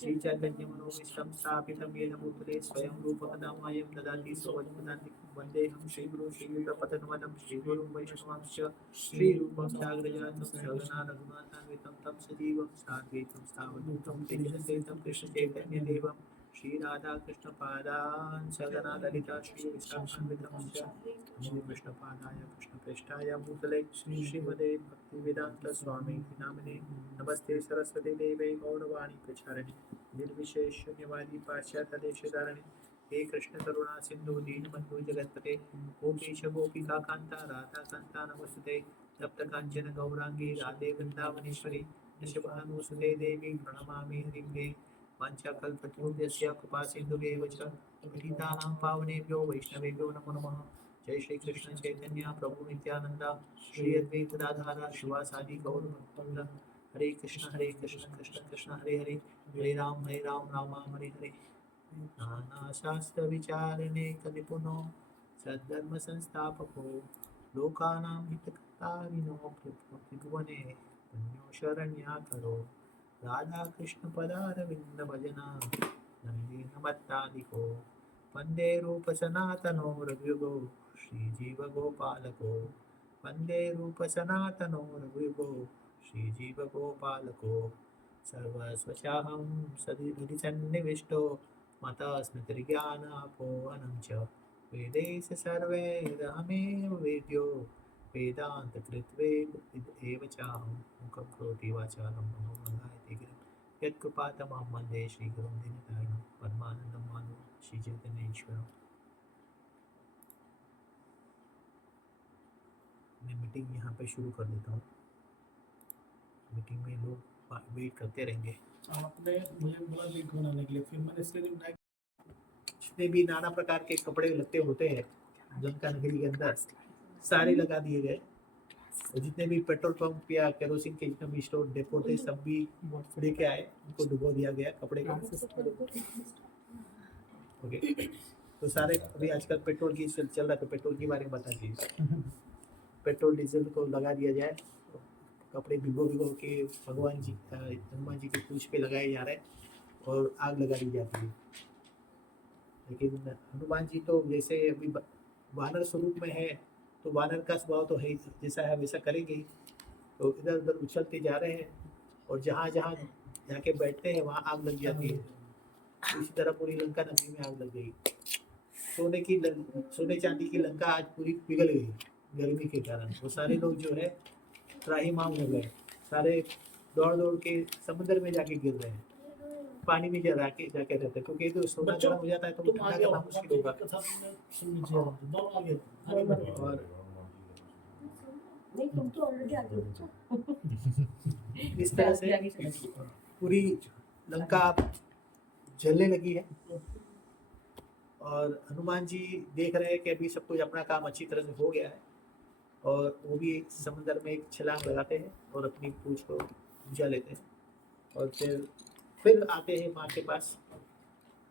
श्री चैतन्य मनोविष्टम स्थापितं येन भूतले स्वयं रूपकदामयं ददाति स्वपदान्ति वन्देऽहं श्रीगुरुं श्रीयुतपतकमलं श्रीगुरुं वैष्णवांश्च श्रीरूपं साग्रजातं सहगना रघुनाथान्वितं तं सजीवं साद्वैतं सावधूतं तेजस्तेजं कृष्णचैतन्यदेवं श्रीराधाकृष्णपादान् सहगना ललिता श्रीविशाखान्वितं श्रीकृष्णपादाय कृष्णप्रेष्ठाय भूतले श्रीमदे भक्तिवेदान्त स्वामी नामिने नमस्ते सरस्वती देवे गौरवाणी प्रचारिणे निर्विशेष शून्यवादी पाश्चात्य देशधारिणे हे कृष्ण करुणा सिंधु दीनबंधु जगत्पते गोपीश गोपिका कांता राधा कांता नमस्ते तप्त कांचन गौरांगी राधे वृंदावनेश्वरी वृषभानुसुते देवी प्रणमामि हरिं वाञ्छाकल्पतरुभ्यश्च कृपा सिन्धुभ्येव च पतितानां पावनेभ्यो वैष्णवेभ्यो नमो नमः। जय श्री कृष्ण चैतन्य प्रभु नित्यानंद श्री अद्वैत गदाधर शिवासादि गौर भक्तवृंद हरे कृष्ण कृष्ण कृष्ण हरे हरे हरे राम राम हरे हरे। नाना शास्त्र विचारणे कनिपुनो सद्धर्म संस्थापको लोकानां हितकारिणो त्रिभुवने पुण्यो शरण्याकरो राधा कृष्ण पदारविंद भजना नंदी नमत्तादिको वंदे रूप सनातनो रघुयुगो श्रीजीव गोपालको वंदे रूप सनातनो रघुयुगो श्रीजीव गोपालको सर्वस्वचाहं सन्निविष्टो मता स्मृतिर्ज्ञानापो अनंच वेदैः सर्वैरहमेव वेद्यो वेदान्तकृत्वेव चाहं मुखं करोति वाचालं नमो नारायणाय गिरिं यत्कृपातमहं वन्दे श्रीगुरुं दीनतारिणं परमानन्दं माधवं श्री चैतन्य ईश्वरम्। मैं मीटिंग यहाँ पे शुरू कर देता हूँ। मीटिंग में लोग वेट करते रहेंगे। आपने मुझे बोला लिंक बनाने के लिए, फिर मैंने इसके लिए जितने भी नाना प्रकार के कपड़े लगते होते हैं जनता नगरी के अंदर सारे लगा दिए गए। जितने भी पेट्रोल पंप या केरोसिन के जितने भी स्टोर डेपो थे सब भी लेके आए, उनको डुबो दिया गया कपड़े का। ओके, तो सारे अभी आजकल पेट्रोल की चल रहा है, तो पेट्रोल के बारे में बता दीजिए। पेट्रोल डीजल को लगा दिया जाए, कपड़े भिगो के भगवान जी हनुमान जी की पूंछ पे लगाए जा रहे हैं और आग लगा दी जाती है। लेकिन हनुमान जी तो जैसे अभी वानर स्वरूप में है, तो वानर का स्वभाव तो है, जैसा है वैसा करेंगे। तो इधर उधर उछलते जा रहे हैं और जहाँ जहाँ जाके बैठते हैं वहाँ आग लग जाती है। इसी तरह पूरी लंका नगरी में आग लग गई। सोने चांदी की लंका आज पूरी पिघल गई गर्मी के कारण। वो सारे लोग जो है त्राहिमाम हो गए, सारे दौड़ दौड़ के समुद्र में जाके गिर रहे हैं, पानी में जाके रहते हैं, क्योंकि तो सोना गर्म हो जाता है तो ठंडा करना मुश्किल होगा। और इस तरह से पूरी लंका जलने लगी है और हनुमान जी देख रहे हैं कि अभी सब कुछ अपना काम अच्छी तरह से हो गया है, और वो भी समुद्र में एक छलांग लगाते हैं और अपनी पूंछ को बुझा लेते हैं और फिर आते हैं माँ के पास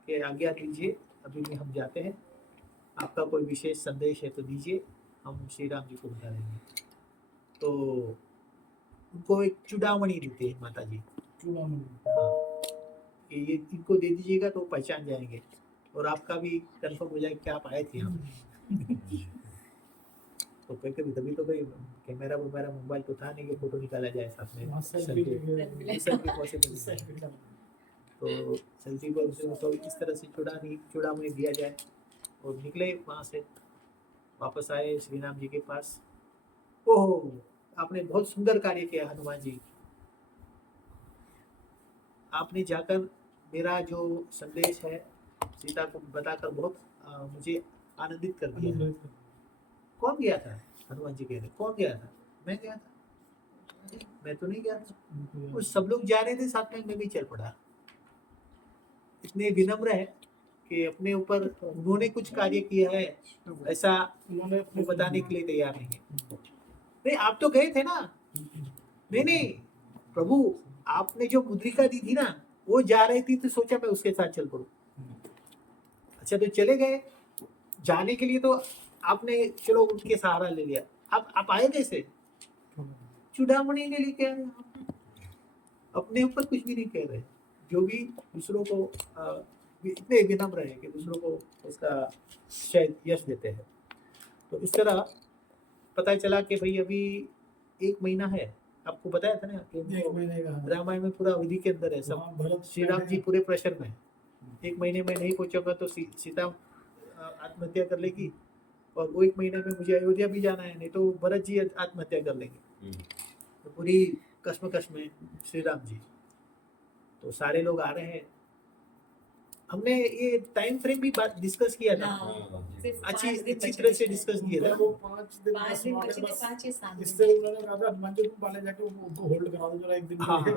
कि आज्ञा दीजिए, अभी भी हम जाते हैं, आपका कोई विशेष संदेश है तो दीजिए, हम श्री राम जी को बता देंगे। तो उनको एक चूड़ामणि देते हैं माता जी। हाँ, ये इनको दे दीजिएगा तो पहचान जाएंगे और आपका भी कंफर्म हो जाएगा कि आप आए थे यहाँ। तो कभी तभी तो भाई कैमरा मोबाइल तो था नहीं कि फोटो निकाला जाए साथ में, सेल्फी पॉसिबल। तो सेल्फी पर तो इस तरह से चूड़ामणि दिया जाए और निकले वहाँ से, वापस आए श्री राम जी के पास। ओहो, आपने बहुत सुंदर कार्य किया हनुमान जी, आपने जाकर मेरा जो संदेश है सीता को बताकर बहुत मुझे आनंदित कर दिया। कौन गया था? हनुमान जी कह रहे, कौन गया था? मैं गया था? मैं तो नहीं गया था। वो सब लोग जा रहे थे साथ में, मैं भी चल पड़ा। इतने विनम्र है कि अपने ऊपर उन्होंने कुछ कार्य किया है ऐसा उन्होंने बताने के लिए तैयार नहीं है। नहीं, आप तो गए थे ना? नहीं प्रभु, आपने जो मुद्रिका दी थी ना, वो जा रही थी तो सोचा मैं उसके साथ चल पड़ूं। अच्छा, तो चले गए, जाने के लिए तो आपने चलो उनके सहारा ले लिया। आप आए कैसे? चूड़ामणि ने लेके आए, अपने ऊपर कुछ भी नहीं कह रहे। जो भी दूसरों को इतने विनम्र है कि दूसरों को उसका शायद यश देते हैं। तो इस तरह पता चला कि भाई अभी 1 महीना है, आपको बताया था ना कि एक महीने का हाँ। रामायण में पूरा विधि के अंदर है सब। वहाँ भरत श्री राम जी पूरे प्रेशर में हैं। 1 महीने में नहीं पहुंचूंगा तो सीता आत्महत्या कर लेगी, और वो 1 महीने में मुझे अयोध्या भी जाना है, नहीं तो भरत जी आत्महत्या कर लेंगे। तो पूरी कश्मकश में श्री राम जी। तो सारे लोग आ रहे हैं। हमने ये टाइम फ्रेम भी बात डिस्कस किया था, अच्छी तरह से डिस्कस किया था। वो 5 दिन पाँच बस दिन वहाँ पे बचे थे, बस 5 या 7 दिन। इससे उन्होंने कहा था हनुमान जी तुम पहले जाके उनको होल्ड करा दो जरा 1 दिन के हाँ लिए।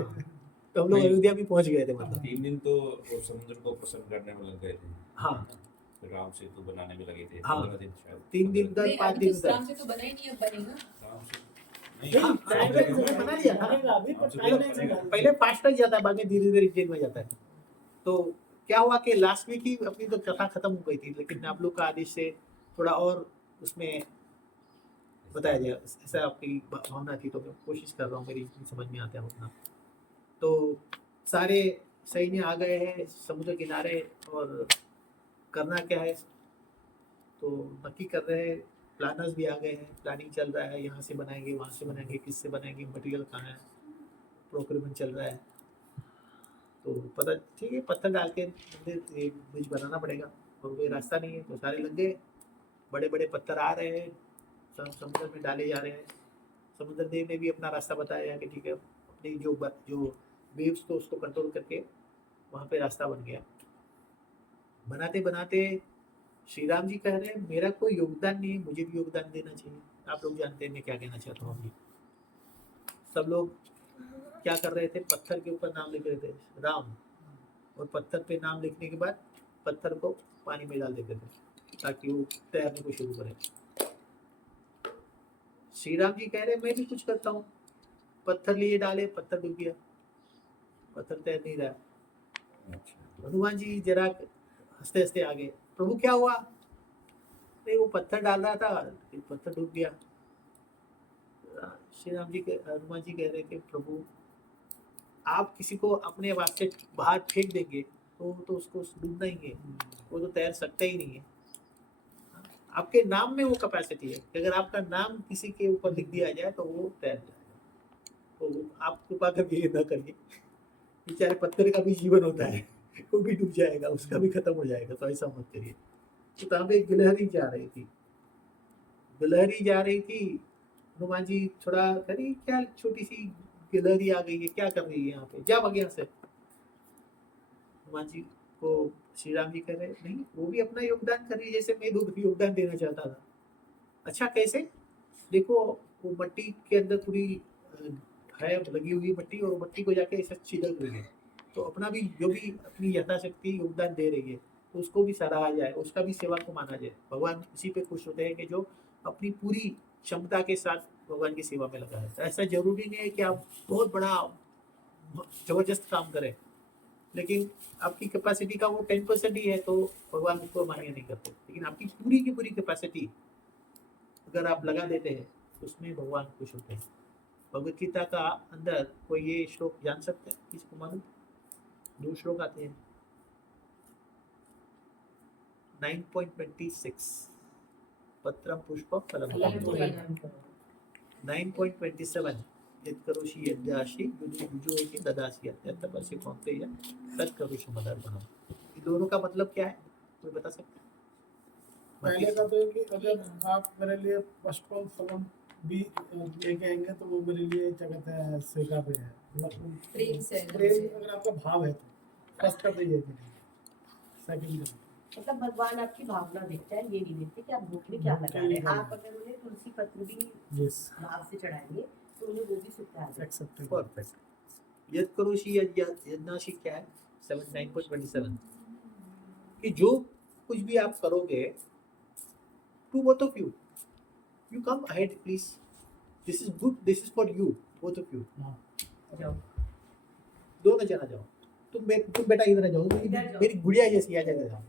तो हम लोग अयोध्या भी पहुंच गए थे मतलब। 3 दिन तो वो समुद्र को प्रसन्न करने में लग गए थे। हाँ फिर राम सेतु बनाने में लगे थे। हाँ। 15 दिन शायद। 3 दिन उधर, नहीं, 5 अभी दिन तो उधर। राम से तो बना ही नहीं, अब बनेगा। राम सेतु नहीं, हाँ, पहले पहले बना लिया था। बनेगा अभी, पर पहले पहले से बनेगा। पहले फास्ट तक जाता है, बाद में धीरे धीरे चेंज में जाता है। तो क्या हुआ कि लास्ट वीक ही अपनी तो कथा खत्म हो गई थी, लेकिन आप लोग का आदेश से थोड़ा और उसमें बताया जाए, ऐसा आपकी भावना थी, तो मैं कोशिश कर रहा हूँ, मेरी समझ में आता है उतना। तो सारे सैन्य आ गए हैं समुद्र किनारे, और करना क्या है तो नक्की कर रहे हैं। प्लानर्स भी आ गए हैं, प्लानिंग चल रहा है, यहाँ से बनाएंगे, वहाँ से बनाएंगे, किससे बनाएंगे, मटेरियल कहाँ है, प्रोक्योरमेंट चल रहा है। तो पता ठीक है, पत्थर डाल के मंदिर ब्रिज बनाना पड़ेगा, और कोई रास्ता नहीं है, तो सारे लग गए। बड़े बड़े पत्थर आ रहे हैं, समुद्र में डाले जा रहे हैं। समुद्र देव ने भी अपना रास्ता बताया कि ठीक है, अपनी जो वेव्स को उसको कंट्रोल करके वहाँ पे रास्ता बन गया। बनाते बनाते श्री राम जी कह रहे हैं मेरा कोई योगदान नहीं है, मुझे भी योगदान देना चाहिए। आप लोग जानते हैं मैं क्या कहना चाहता हूँ। अभी सब लोग क्या कर रहे थे, पत्थर के ऊपर नाम लिख रहे थे राम, और पत्थर पे नाम लिखने के बाद पत्थर को पानी में डाल देते थे ताकि वो तैरने को शुरू करे। श्री राम जी कह रहे मैं भी कुछ करता हूँ, पत्थर लिए डाले, पत्थर डूब गया, पत्थर तैर नहीं रहा। हनुमान जी जरा हंसते हंसते आ गए, प्रभु क्या हुआ? नहीं वो पत्थर डाल रहा था, पत्थर डूब गया। श्री राम जी हनुमान जी कह रहे कि प्रभु आप किसी को अपने वास्ते बाहर फेंक देंगे तो उसको डूबना ही है, वो तो तैर सकता ही नहीं है। आपके नाम में वो कैपेसिटी है कि अगर आपका नाम किसी के ऊपर लिख दिया जाए तो वो तैर जाएगा। तो आप कृपा करके ये न करिए, बेचारे पत्थर का भी जीवन होता है, वो भी डूब जाएगा, उसका भी खत्म हो जाएगा, तो ऐसा मत करिए। तो तहाँ पे गिलहरी जा रही थी, हनुमान जी थोड़ा करी क्या, छोटी सी गिलहरी आ गई है, क्या कर रही है यहाँ पे, जा भाग यहाँ से। हनुमान जी को श्री राम जी कह रहे नहीं वो भी अपना योगदान कर रही है जैसे मैं योगदान देना चाहता था। अच्छा कैसे? देखो वो मट्टी के अंदर थोड़ी है लगी हुई मट्टी, और मट्टी को जाके ऐसा छिड़क रही है, तो अपना भी जो भी अपनी यथाशक्ति योगदान दे रही है तो उसको भी सराहा जाए, उसका भी सेवा को माना जाए। भगवान उसी पे खुश होते हैं कि जो अपनी पूरी क्षमता के साथ भगवान की सेवा में लगा है। ऐसा जरूरी नहीं है कि आप बहुत बड़ा जबरदस्त काम करें, लेकिन आपकी कैपेसिटी का वो 10% ही है तो भगवान उसको मान्य नहीं करते। लेकिन आपकी पूरी की पूरी कैपेसिटी अगर आप लगा देते हैं तो उसमें भगवान खुश होते हैं। भगवत गीता का अंदर कोई ये श्लोक जान सकते हैं, किसको मालूम? 2 श्लोक आते हैं। 9.26 पत्रम पुष्पम फलम। 9.27 यत्करोषि यद्यासि युजुषि ददासि अत्यंतपरसि कौन्तेय तत्करोषि मदर्पणम्। ये दोनों का मतलब क्या है, कोई बता सकता है? पहले का तो है कि अगर आप मेरे लिए पुष्पम फलम भी लेके आएंगे तो वो मेरे लिए क्या कहते हैं स्वीकार है, मतलब प्रेम से प्रेम अगर आपका भाव है तो फर्स्ट का तो ये है। सेकंड मतलब भगवान आपकी भावना देखता है, ये नहीं देखते कि आप भूख में क्या लगा रहे हैं। आप अगर उन्हें तुलसी पत्र भी यस भाव से चढ़ाएंगे तो उन्हें वो भी स्वीकार है। Acceptable perfect. यत्करोषि यज्ञासि क्या है? 9.27 कि जो कुछ भी आप करोगे, to both of you, you come ahead please, this is good, this is for you, both of you. जाओ दोनों जना जाओ, तुम बेटा इधर आ जाओ, मेरी गुड़िया जैसी आ जाएगा,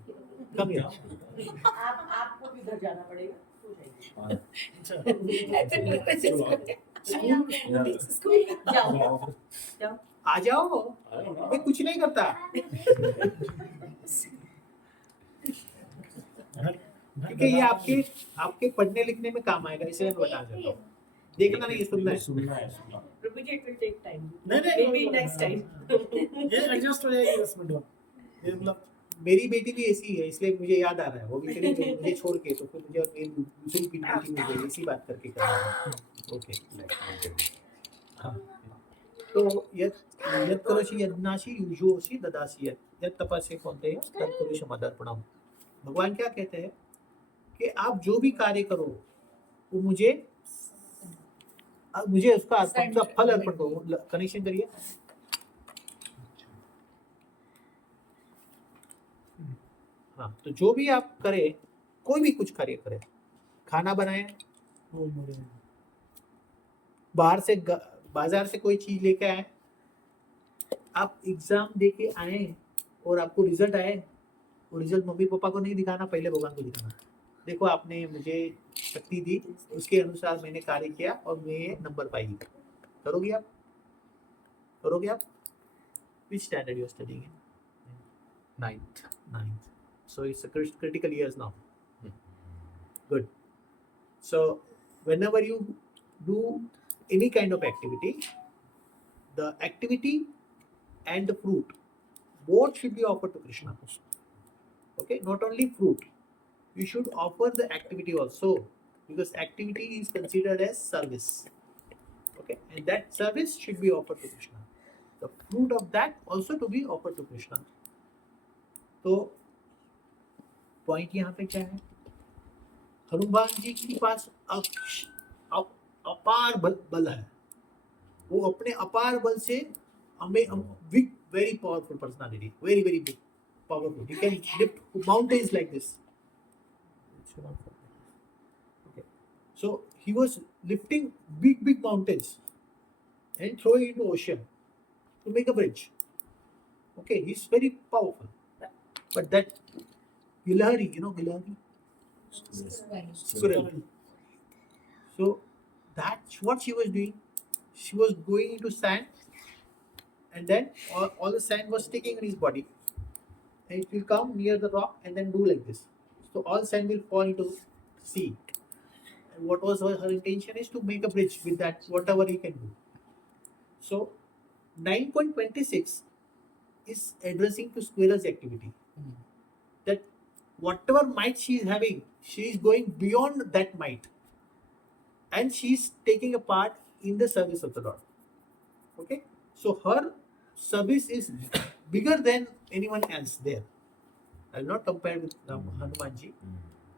कम यहाँ। आपको भी घर जाना पड़ेगा, हो जाएगा। ऐसे नहीं, स्कूल जाओ जाओ। आ जाओ, I don't know. मैं कुछ नहीं करता। क्योंकि ये आपके आपके पढ़ने लिखने में काम आएगा, इसलिए मैं बता देता हूँ। देखना नहीं, सुनना है। सुनना है, सुनना। प्रभु जी, it will take time. नहीं Maybe next time. ये एडजस्ट हो जाएगी 10 मिनट में। ये मतलब मेरी बेटी भी ऐसी है, इसलिए मुझे याद आ रहा है। वो भी चली गई मुझे छोड़ के, तो फिर मुझे और मेरी दूसरी बेटी मिल गई, इसी बात करके कर रहा हूँ। ओके, हाँ। तो यत् करोषि यज्ञासि युजोषि ददासि यत् तपस्या कौनते हैं तत् करोषि मदर्पणम। भगवान क्या कहते हैं कि आप जो भी कार्य करो वो मुझे उसका फल अर्पण करो। कनेक्शन करिए। हाँ, तो जो भी आप करें, कोई भी कुछ कार्य करें, खाना बनाए, वो मेरे बाहर से बाजार से कोई चीज लेके आए, आप एग्जाम दे के आए और आपको रिजल्ट आए, वो रिजल्ट मम्मी पापा को नहीं दिखाना, पहले भगवान को दिखाना। देखो आपने मुझे शक्ति दी, उसके अनुसार मैंने कार्य किया और मैं ये नंबर पाई। करोगे आप? करोगे आप? Which standard you are studying in? Ninth. So it's a critical years now. Good. So whenever you do any kind of activity, the activity and the fruit both should be offered to Krishna. Okay, not only fruit, you should offer the activity also, because activity is considered as service. Okay, and that service should be offered to Krishna. The fruit of that also to be offered to Krishna. तो point यहाँ पे क्या है? हनुमान जी के पास अपार बल है। वो अपने अपार बल से हमें big, very powerful personality, very big, powerful. He can lift mountains like this. Okay, so he was lifting big mountains and throwing into ocean to make a bridge. Okay, he's very powerful. But that Gilhari, you know Gilhari? Squirrel. So that's what she was doing. She was going into sand, and then all the sand was sticking in his body, and it will come near the rock and then do like this. So all sand will fall into sea. And what was her intention is to make a bridge with that, whatever he can do. So 9.26 is addressing to squirrel's activity. That whatever might she is having, she is going beyond that might, and she is taking a part in the service of the Lord. Okay, so her service is bigger than anyone else there. I will not compare with Hanumanji.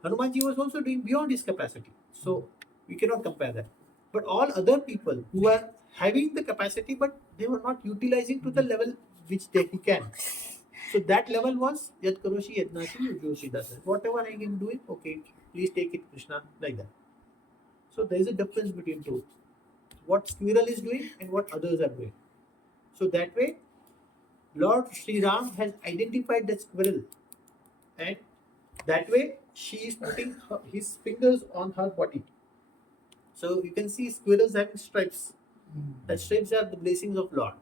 Hanumanji was also doing beyond his capacity, so we cannot compare that. But all other people who are having the capacity, but they were not utilizing to the level which he can. So that level was Yat Karoshi Yadnasi Yujoshi Dasa. Whatever I am doing, okay, please take it, Krishna, like that. So there is a difference between two. What squirrel is doing and what others are doing. So that way, Lord Sri Ram has identified that squirrel, and that way she is putting his fingers on her body. So you can see squirrels having stripes. The stripes are the blessings of Lord.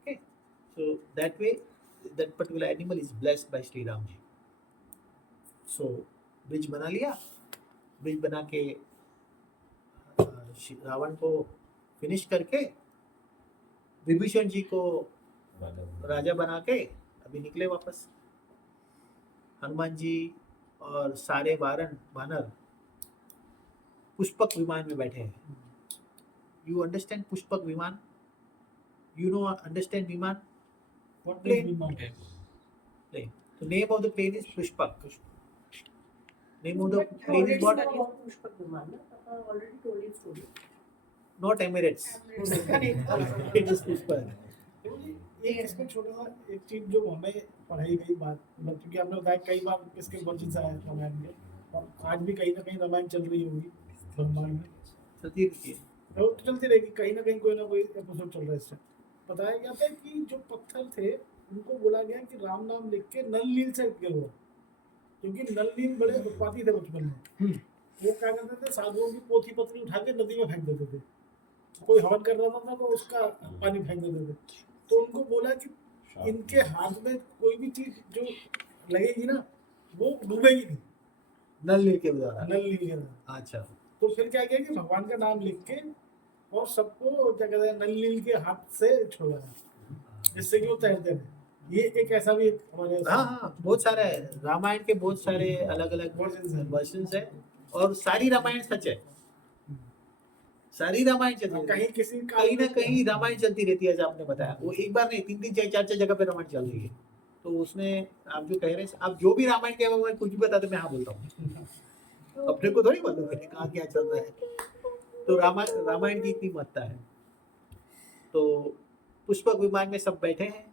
Okay. So that way, that particular animal is blessed by Sri Ram ji. So bridge बना लिया, bridge बना के रावण को finish करके विभीषण जी को राजा बना के अभी निकले वापस। हनुमान जी और सारे वानर पुष्पक विमान में बैठे हैं। You understand पुष्पक विमान? You know, understand विमान? What Plane. is Viman? Plane. The name of the plane is Pushpak. Name of the But plane already is what? studied about Pushpak Viman, na? Papa already told his story. Not Emirates. It is Pushpak. एक इसमें छोटा सा एक चीज जो हमें पढ़ाई गई बात, मतलब क्योंकि आपने बताया कई बार इसके वर्जन से आया रामायण में, और आज भी कहीं ना कहीं रामायण चल रही होगी ब्रह्मांड में, सती रखिए। वो तो चलती रहेगी, कहीं ना कोई एपिसोड चल रहा है इससे। बताया गया था कि जो पत्थर थे उनको बोला गया कि राम नाम लिख के नल नील से गिरो, क्योंकि नल नील बड़े उत्पाती थे बचपन में। वो क्या करते थे, साधुओं की पोथी पत्री उठा के नदी में फेंक देते थे, कोई हवन कर रहा था तो उसका पानी फेंक देते थे। तो उनको बोला कि इनके हाथ में कोई भी चीज जो लगेगी ना वो डूबेगी नहीं, नल नील के द्वारा। नल नील के द्वारा। अच्छा, तो फिर क्या किया कि भगवान का नाम लिख के और सबको क्या कहते हैं नल नील के हाथ से छोड़ा, जिससे कि वो तैरते रहे। ये एक ऐसा भी एक हमारे हाँ हाँ, बहुत सारा है रामायण के, बहुत सारे अलग अलग Versions हैं। वर्जन्स है, और सारी रामायण सच है, सारी रामायण चलती कहीं रहती है। किसी का कहीं ना कहीं रामायण चलती रहती है, जैसे आपने बताया, वो एक बार नहीं, तीन तीन चार चार जगह पे रामायण चल रही है। तो उसमें आप जो कह रहे हैं, आप जो भी रामायण के बारे में कुछ भी बताते, मैं हाँ बोलता हूँ, अपने को थोड़ी मालूम है कहाँ क्या चल रहा है। तो रामायण की इतनी महत्ता है। तो पुष्पक विमान में सब बैठे हैं।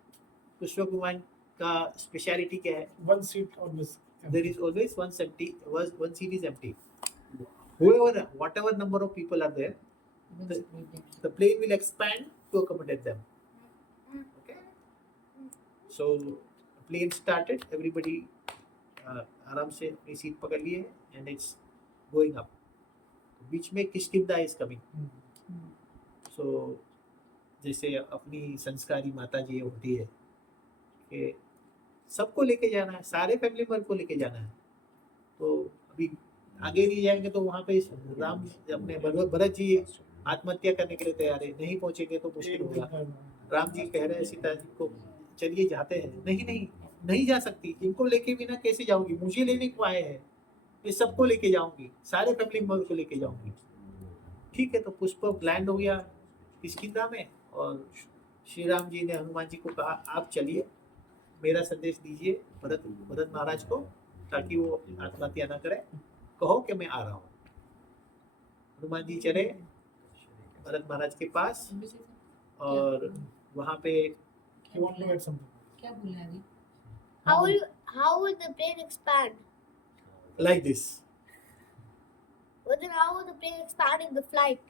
पुष्पक विमान का स्पेशलिटी क्या है? One seat always There is always one seat is empty. Whatever number of people are there, the plane will expand to accommodate them. Okay. So plane started. Everybody आराम से अपनी सीट पकड़ लिए and it's going up. बीच में Kishkindha is coming. So जैसे अपनी संस्कारी माता जी होती है कि सबको लेके जाना है, सारे फैमिली मेंबर को लेके जाना है। तो अभी आगे नहीं जाएंगे तो वहाँ पे राम अपने भरत जी आत्महत्या करने के लिए तैयार है, नहीं पहुंचेंगे तो मुश्किल होगा। राम जी कह रहे हैं सीता जी को, चलिए जाते हैं। नहीं नहीं, नहीं जा सकती, इनको लेके बिना कैसे जाऊंगी, मुझे लेने को आए हैं, ये सबको लेके जाऊंगी, सारे फैमिली मेंबर को लेके जाऊंगी। ठीक है, तो पुष्पक लैंड हो गया किष्किंधा में, और श्री राम जी ने हनुमान जी को कहा आप चलिए, मेरा संदेश दीजिए भरत महाराज को, ताकि वो आत्महत्या ना करे, कहो कि मैं आ रहा हूँ। हनुमान जी चले भरत महाराज के पास, और वहाँ पे You want to add something? क्या बोला अभी? How will the plane expand? like this Well, then how will the plane expand in the flight?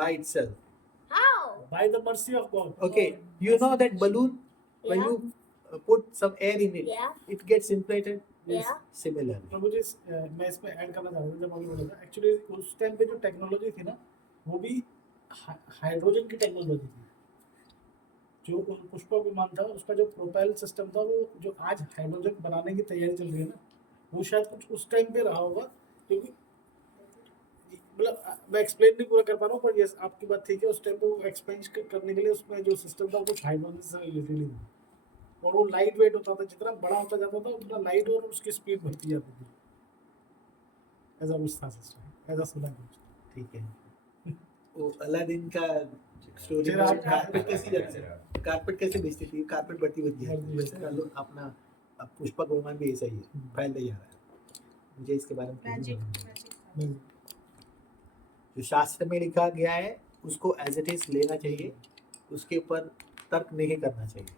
by itself. How? By the mercy of God. Okay, you know that balloon, when Yeah. you put some air in it, Yeah. it gets inflated. Yeah. Similar. प्रभु जी मैं इसमें add करना चाहता था, जब अभी बोला था actually उस टाइम पे जो टेक्नोलॉजी थी ना वो भी हाइड्रोजन की टेक्नोलॉजी थी। जो पुष्पक विमान था उसका जो प्रोपेल सिस्टम था वो जो आज हाइड्रोजन बनाने की तैयारी चल रही है ना, वो शायद कुछ उस टाइम पे रहा होगा। क्योंकि मतलब मैं एक्सप्लेन नहीं पूरा कर पा रहा हूँ, पर यस आपकी बात ठीक है। उस टाइम पे वो एक्सपेंड करने के लिए उसमें जो सिस्टम था वो कुछ हाइड्रोजन से रिलेटेड ही था, और वो लाइट वेट होता था, जितना बड़ा होता जाता था उतना लाइट और उसकी स्पीड बढ़ती जाती थी। ऐसा कुछ था सिस्टम, ऐसा सुना है। ठीक है। वो अलादीन का स्टोरी फिर आप कारपेट कैसे जाती है, कारपेट कैसे बेचती थी, कारपेट बढ़ती बढ़ती है, वैसे का लोग अपना अब पुष्पक विमान भी ऐसा ही है, फैलता जा रहा है। मुझे इसके बारे में कुछ नहीं मालूम। जो शास्त्र में लिखा गया है उसको एज इट इज लेना चाहिए, उसके ऊपर तर्क नहीं करना चाहिए।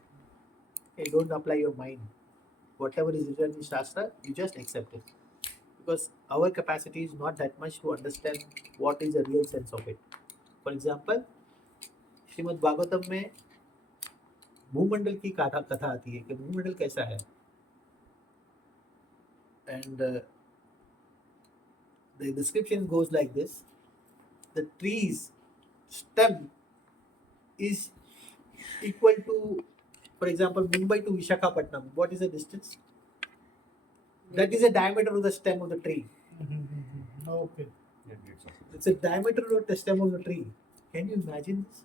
Don't apply your mind. Whatever is written in Shastra, you just accept it. Because our capacity is not that much to understand what is the real sense of it. For example, Shrimad Bhagavatam में भूमंडल की कथा आती है कि भूमंडल कैसा है, and the description goes like this: the tree's stem is equal to, for example, Mumbai to Visakhapatnam. What is the distance? That is the diameter of the stem of the tree. Okay It's a diameter of the stem of the tree. Can you imagine this?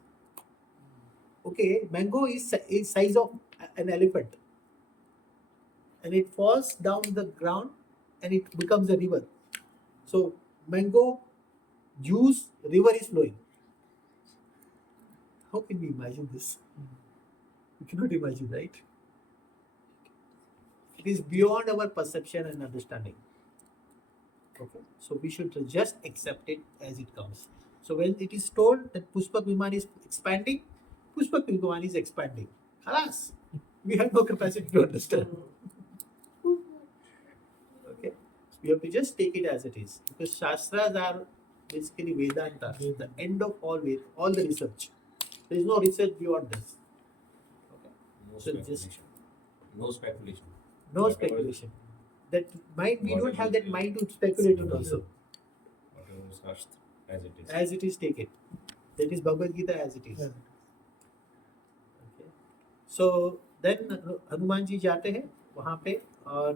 Okay, mango is size of an elephant, and it falls down to the ground and it becomes a river. So mango juice river is flowing. How can we imagine this? You cannot imagine, right? It is beyond our perception and understanding. Okay, so we should just accept it as it comes. So when it is told that Pushpak Viman is expanding, Pushpak Viman is expanding. Alas, we have no capacity to understand. Okay, we have to just take it as it is, because Shastras are basically Vedanta, the end of all the research. There is no research beyond this. No So just- speculation. No speculation. No Whatever- speculation. That mind, we don't whatever have that is- mind to speculate it also. Whatever is asked as it is. As it is, take it. That is Bhagavad Gita as it is. Okay. So then Hanuman ji जाते हैं वहाँ पे और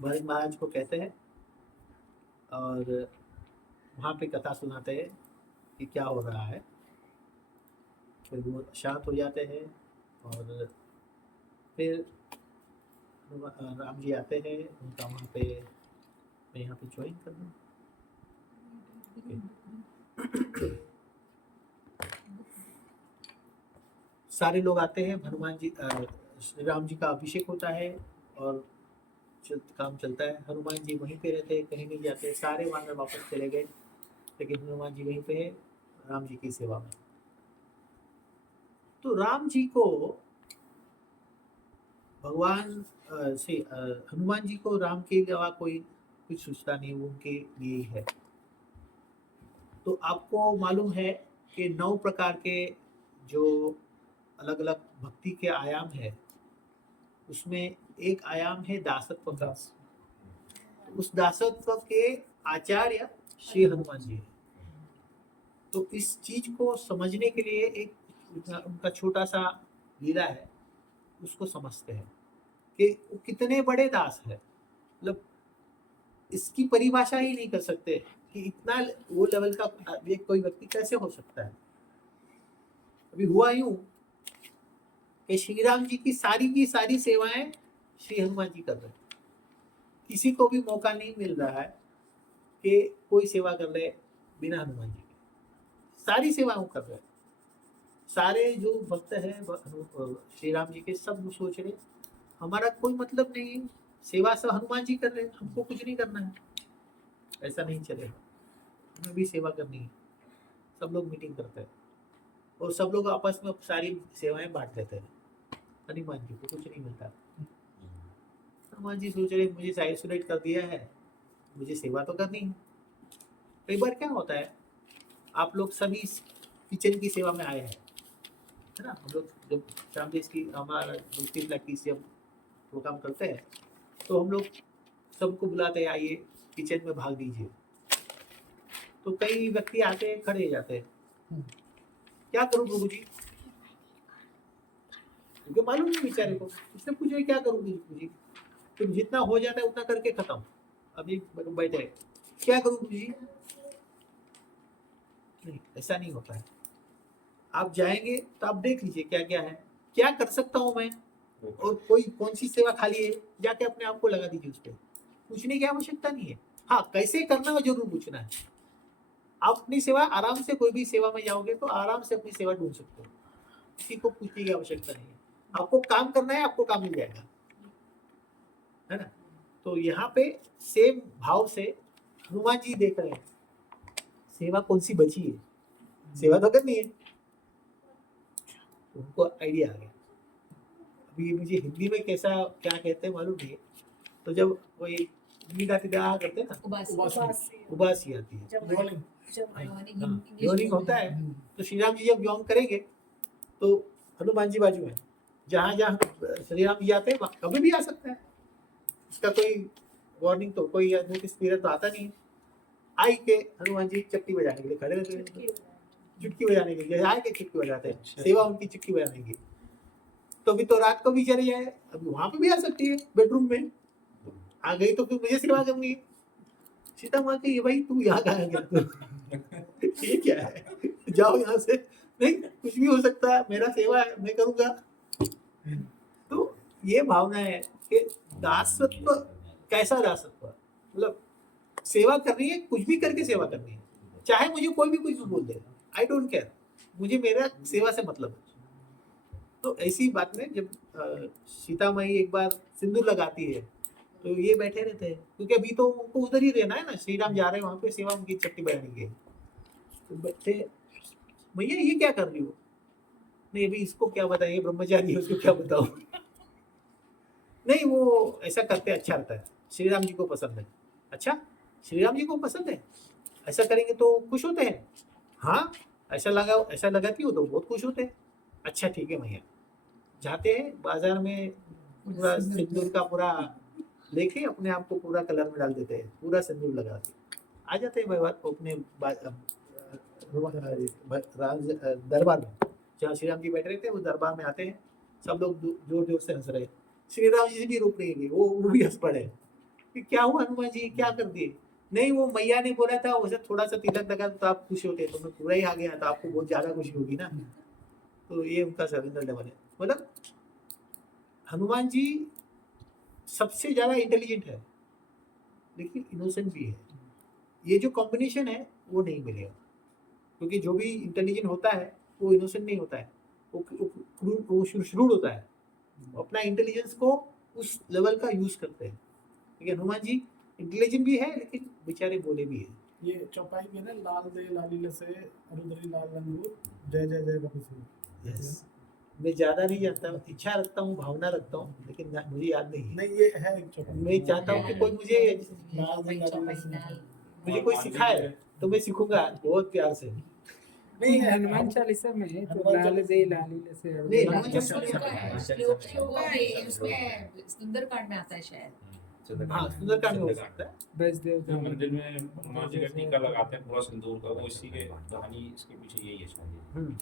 भरत महाराज को कहते हैं और वहाँ पे कथा सुनाते हैं कि क्या हो रहा है। फिर वो शांत हो जाते हैं और फिर राम जी आते हैं उनका वहाँ पे, मैं यहाँ पे ज्वाइन कर दूँ। सारे लोग आते हैं, हनुमान जी श्री राम जी का अभिषेक होता है और काम चलता है। हनुमान जी वहीं पे रहते हैं, कहीं नहीं जाते। सारे वानर वापस चले गए लेकिन हनुमान जी वहीं पे है राम जी की सेवा में। तो राम जी को भगवान से हनुमान जी को राम के अलावा कोई कुछ सोचता नहीं, वो उनके लिए ही है। तो आपको मालूम है कि 9 प्रकार के जो अलग अलग भक्ति के आयाम है उसमें एक आयाम है दासत्व का। उस दासत्व के आचार्य श्री हनुमान जी हैं। तो इस चीज को समझने के लिए एक उनका छोटा सा लीला है, उसको समझते हैं कि वो कितने बड़े दास है। मतलब इसकी परिभाषा ही नहीं कर सकते कि इतना वो लेवल का एक कोई व्यक्ति कैसे हो सकता है। अभी हुआ यूं कि श्री राम जी की सारी सेवाएं श्री हनुमान जी कर रहे हैं। किसी को भी मौका नहीं मिल रहा है कि कोई सेवा कर ले बिना हनुमान जी के। सारी सेवाएं कर रहे हैं। सारे जो भक्त हैं श्री राम जी के, सब सोच रहे हमारा कोई मतलब नहीं है, सेवा सब हनुमान जी कर रहे हैं, हमको कुछ नहीं करना है। ऐसा नहीं चलेगा, हमें भी सेवा करनी है। सब लोग मीटिंग करते हैं और सब लोग आपस में सारी सेवाएं बांट देते हैं। हनुमान जी को कुछ नहीं मिलता। हनुमान जी सोच रहे मुझे आइसोलेट कर दिया है, मुझे सेवा तो करनी है। कई बार क्या होता है, आप लोग सभी किचन की सेवा में आए हैं, है ना। हम लोग जब शाम देश की हमारा 2-3 लाख की जब प्रोग्राम करते हैं तो हम लोग सबको बुलाते हैं, आइए किचन में भाग दीजिए। तो कई व्यक्ति आते हैं, खड़े जाते हैं, क्या करूं प्रभु जी, क्योंकि मालूम नहीं बेचारे को। उसने पूछा क्या करूं प्रभु जी, तो जितना हो जाता है उतना करके खत्म। अभी बैठे क्या करूं प्रभु जी, नहीं ऐसा नहीं होता है। आप जाएंगे तो आप देख लीजिए क्या क्या है, क्या कर सकता हूं मैं, और कोई कौन सी सेवा खाली है जाके अपने आप को लगा दीजिए उस पर। पूछने की आवश्यकता नहीं है। हाँ, कैसे करना है जरूर पूछना है। आप अपनी सेवा आराम से, कोई भी सेवा में जाओगे तो आराम से अपनी सेवा ढूंढ सकते हो, किसी को पूछने की आवश्यकता नहीं है। आपको काम करना है, आपको काम मिल जाएगा, है ना। तो यहाँ पे सेम भाव से हनुमान जी देख रहे हैं सेवा कौन सी बची है, सेवा तो करनी है। उनको आइडिया आ गया। अभी मुझे हिंदी में कैसा क्या कहते हैं मालूम नहीं, तो जब कोई गा करते हैं ना, उबासी आती है, यौनिक होता है। तो श्री राम जी जब यौन करेंगे तो हनुमान जी बाजू है, जहाँ जहाँ श्री राम जी आते हैं कभी भी आ सकता है, इसका कोई वार्निंग तो कोई नोटिस पीरियड तो आता नहीं है। आई के हनुमान जी चुटकी बजाने के लिए खड़े रहते हैं, चुटकी बजाने के लिए आए के चुटकी बजाते हैं, सेवा उनकी चुटकी बजाने की। तो अभी तो रात को भी चले जाए, अभी वहां पे भी आ सकती है, बेडरूम में आ गई तो फिर मुझे सेवा करनी है। सीता माँ की ये भाई तू यहाँ कहाँ गया तू ये क्या है, जाओ यहाँ से, नहीं कुछ भी हो सकता है, मेरा सेवा है मैं करूँगा। तो ये भावना है कि दासत्व कैसा दासत्व, मतलब सेवा करनी है, कुछ भी करके सेवा करनी है, चाहे मुझे कोई भी कुछ बोल दे, आई डोंट केयर, मुझे मेरा सेवा से मतलब है। तो ऐसी बात में जब सीता माई एक बार सिंदूर लगाती है तो ये बैठे रहते हैं, क्योंकि अभी तो उनको उधर ही रहना है ना, श्री राम जा रहे हैं वहां पे सेवा उनकी चट्टी बजाने की। तो बच्चे भैया ये क्या कर रही हो, नहीं अभी इसको क्या बताइए, ब्रह्मचारी है उसको क्या बताओ नहीं वो ऐसा करते अच्छा रहता है, श्री राम जी को पसंद है। अच्छा श्री राम जी को पसंद है, ऐसा करेंगे तो खुश होते हैं। हाँ ऐसा लगाती हो तो बहुत खुश होते हैं। अच्छा ठीक है भैया, जाते हैं बाजार में, पूरा सिंदूर का पूरा लेके अपने आप को पूरा कलर में डाल देते हैं, पूरा सिंदूर लगा के आ जाते हैं। भाई अपने दरबार में, जहाँ श्री राम जी बैठ रहे थे, वो दरबार में आते हैं, सब लोग जोर जोर से हंस रहे हैं, श्री राम जी से भी रुक नहीं गए, वो भी हंस पड़े कि क्या हुआ हनुमान जी, क्या कर दिए? नहीं, वो मैया ने बोला था वैसे थोड़ा सा तिलक लगा तो आप खुश होते, तो मैं पूरा ही आ गया तो आपको बहुत ज्यादा खुशी होगी ना। तो ये उनका सरेंडर लेवल है। मतलब हनुमान जी सबसे ज्यादा इंटेलिजेंट है लेकिन इनोसेंट भी है। ये जो कॉम्बिनेशन है वो नहीं मिलेगा, क्योंकि जो भी इंटेलिजेंट होता है वो इनोसेंट नहीं होता है, वो श्रूड होता है, वो अपना इंटेलिजेंस को उस लेवल का यूज करते हैं। ठीक है, हनुमान जी इंटेलिजेंट भी है लेकिन बेचारे बोले भी है। ये चौपाई में ना, लाल दे लालीले से अरुदरी लाल रंगूर, जय जय जय कपी सिंह। यस, मैं ज्यादा नहीं जानता, इच्छा रखता हूँ, भावना रखता हूँ, लेकिन मुझे याद नहीं है। नहीं, ये है एक चौपाई। मैं चाहता हूँ कि कोई मुझे लाल दे लालीले से, मुझे कोई सिखाए तो मैं सीखूंगा बहुत प्यार से। नहीं है हनुमान चालीसा में तो हनुमान लाल चालीसा- दे लालीले से नहीं, हनुमान श्लोक चालीसा है, श्लोक श्लोक है, उसमें सुंदरकांड में आता है शायद। हाँ, सुंदरकांड में हो सकता है। बस देव जो मंदिर में हनुमान जी का टीका लगाते हैं पूरा सिंदूर का, वो इसी के कहानी इसके पीछे यही है शायद।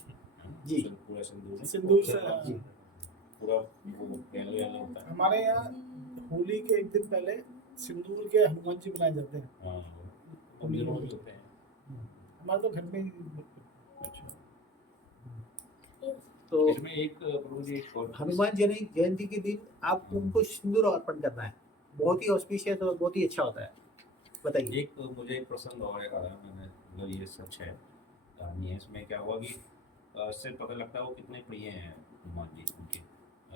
जी। पूरा सिंदूर सिंदूर से जी। पूरा वो येलो येलो होता है। हमारे यहाँ होली के एक दिन पहले सिंदूर के हनुमान जी बनाए जाते हैं। हाँ, वो मंदिरों में भी होते हैं। हमारे तो घर में ही। अच्छा, तो इसमें एक प्रभु जी एक और हनुमान जयंती के दिन आपको उनको सिंदूर अर्पण करना है, बहुत ही ऑस्पिशियस और बहुत ही अच्छा होता है। बताइए। एक मुझे एक प्रसंग और याद आया, मैंने मतलब ये सच है कहानी है। इसमें क्या हुआ कि इससे पता लगता है वो कितने प्रिय हैं हनुमान जी उनके,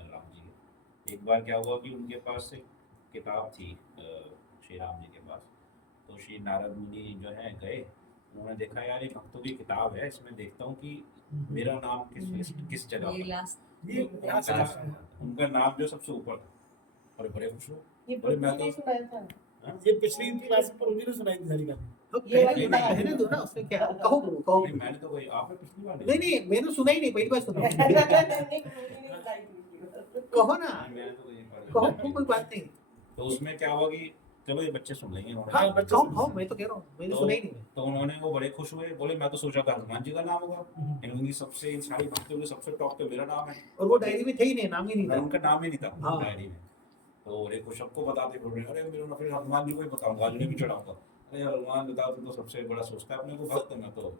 राम जी के। एक बार क्या हुआ कि उनके पास एक किताब थी श्री राम जी के पास, तो श्री नारद मुनि जो है गए, उन्होंने देखा यार ये भक्तों की किताब है, इसमें देखता हूँ कि मेरा नाम किस जगह ये पर। लास्ट ये उनका नाम जो सबसे ऊपर था, और बड़े खुश हुए। ये बोले मैं नहीं तो सुनाया था। ये पिछली क्लास में प्रभु जी ने सुनाई थी सारी कहानी। तो ये कहने दो ना, वाली कहने दो ना, उसमें क्या, कहो प्रभु, कहो। नहीं, मैंने तो वही आपने पिछली बार नहीं नहीं, मैंने सुना ही नहीं, पहली बार सुना। कहो ना, मैंने तो वही कहो, कोई बात नहीं। तो उसमें क्या हुआ कि चलो ये बच्चे सुन लेंगे उन्होंने। हाँ, बच्चे कहो सुन- कहो, मैं तो कह रहा हूँ, मैंने सुना ही नहीं। तो उन्होंने वो बड़े खुश हुए, बोले मैं तो सोचा था हनुमान जी का नाम होगा, इनकी सबसे इन सारी भक्तों के सबसे टॉप पे मेरा नाम है, और वो डायरी में थे ही नहीं, नाम ही नहीं और था। उनका नाम ही नहीं था हाँ। डायरी में। तो बड़े खुश, सबको बताते बोल रहे अरे मेरे फिर हनुमान जी को ही बताऊंगा, आज उन्हें भी चढ़ाऊंगा। अरे यार हनुमान बताओ, तू तो सबसे बड़ा सोचता है अपने को भक्त, मैं तो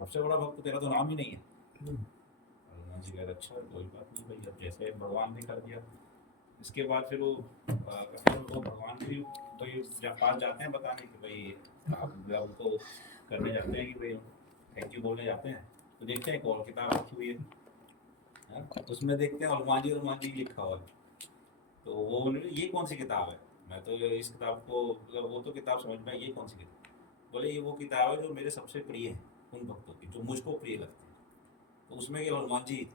सबसे बड़ा भक्त, तेरा तो नाम ही नहीं है। हनुमान जी कह रहे अच्छा कोई बात नहीं भाई, अब जैसे भगवान ने कर दिया। इसके बाद फिर वो भगवान भी पास जाते हैं बताने कि भाई आप उनको करने जाते हैं कि भाई थैंक यू बोलने जाते हैं, तो देखते हैं एक और किताब रखी हुई है, उसमें देखते हैं हनुमान जी लिखा हुआ है। तो वो बोले ये कौन सी किताब है, मैं तो इस किताब को मतलब वो तो किताब समझ में, ये कौन सी किताब? बोले ये वो किताब है जो मेरे सबसे प्रिय है उन भक्तों की, जो मुझको प्रिय लगते हैं। तो उसमें क्या हनुमान जी,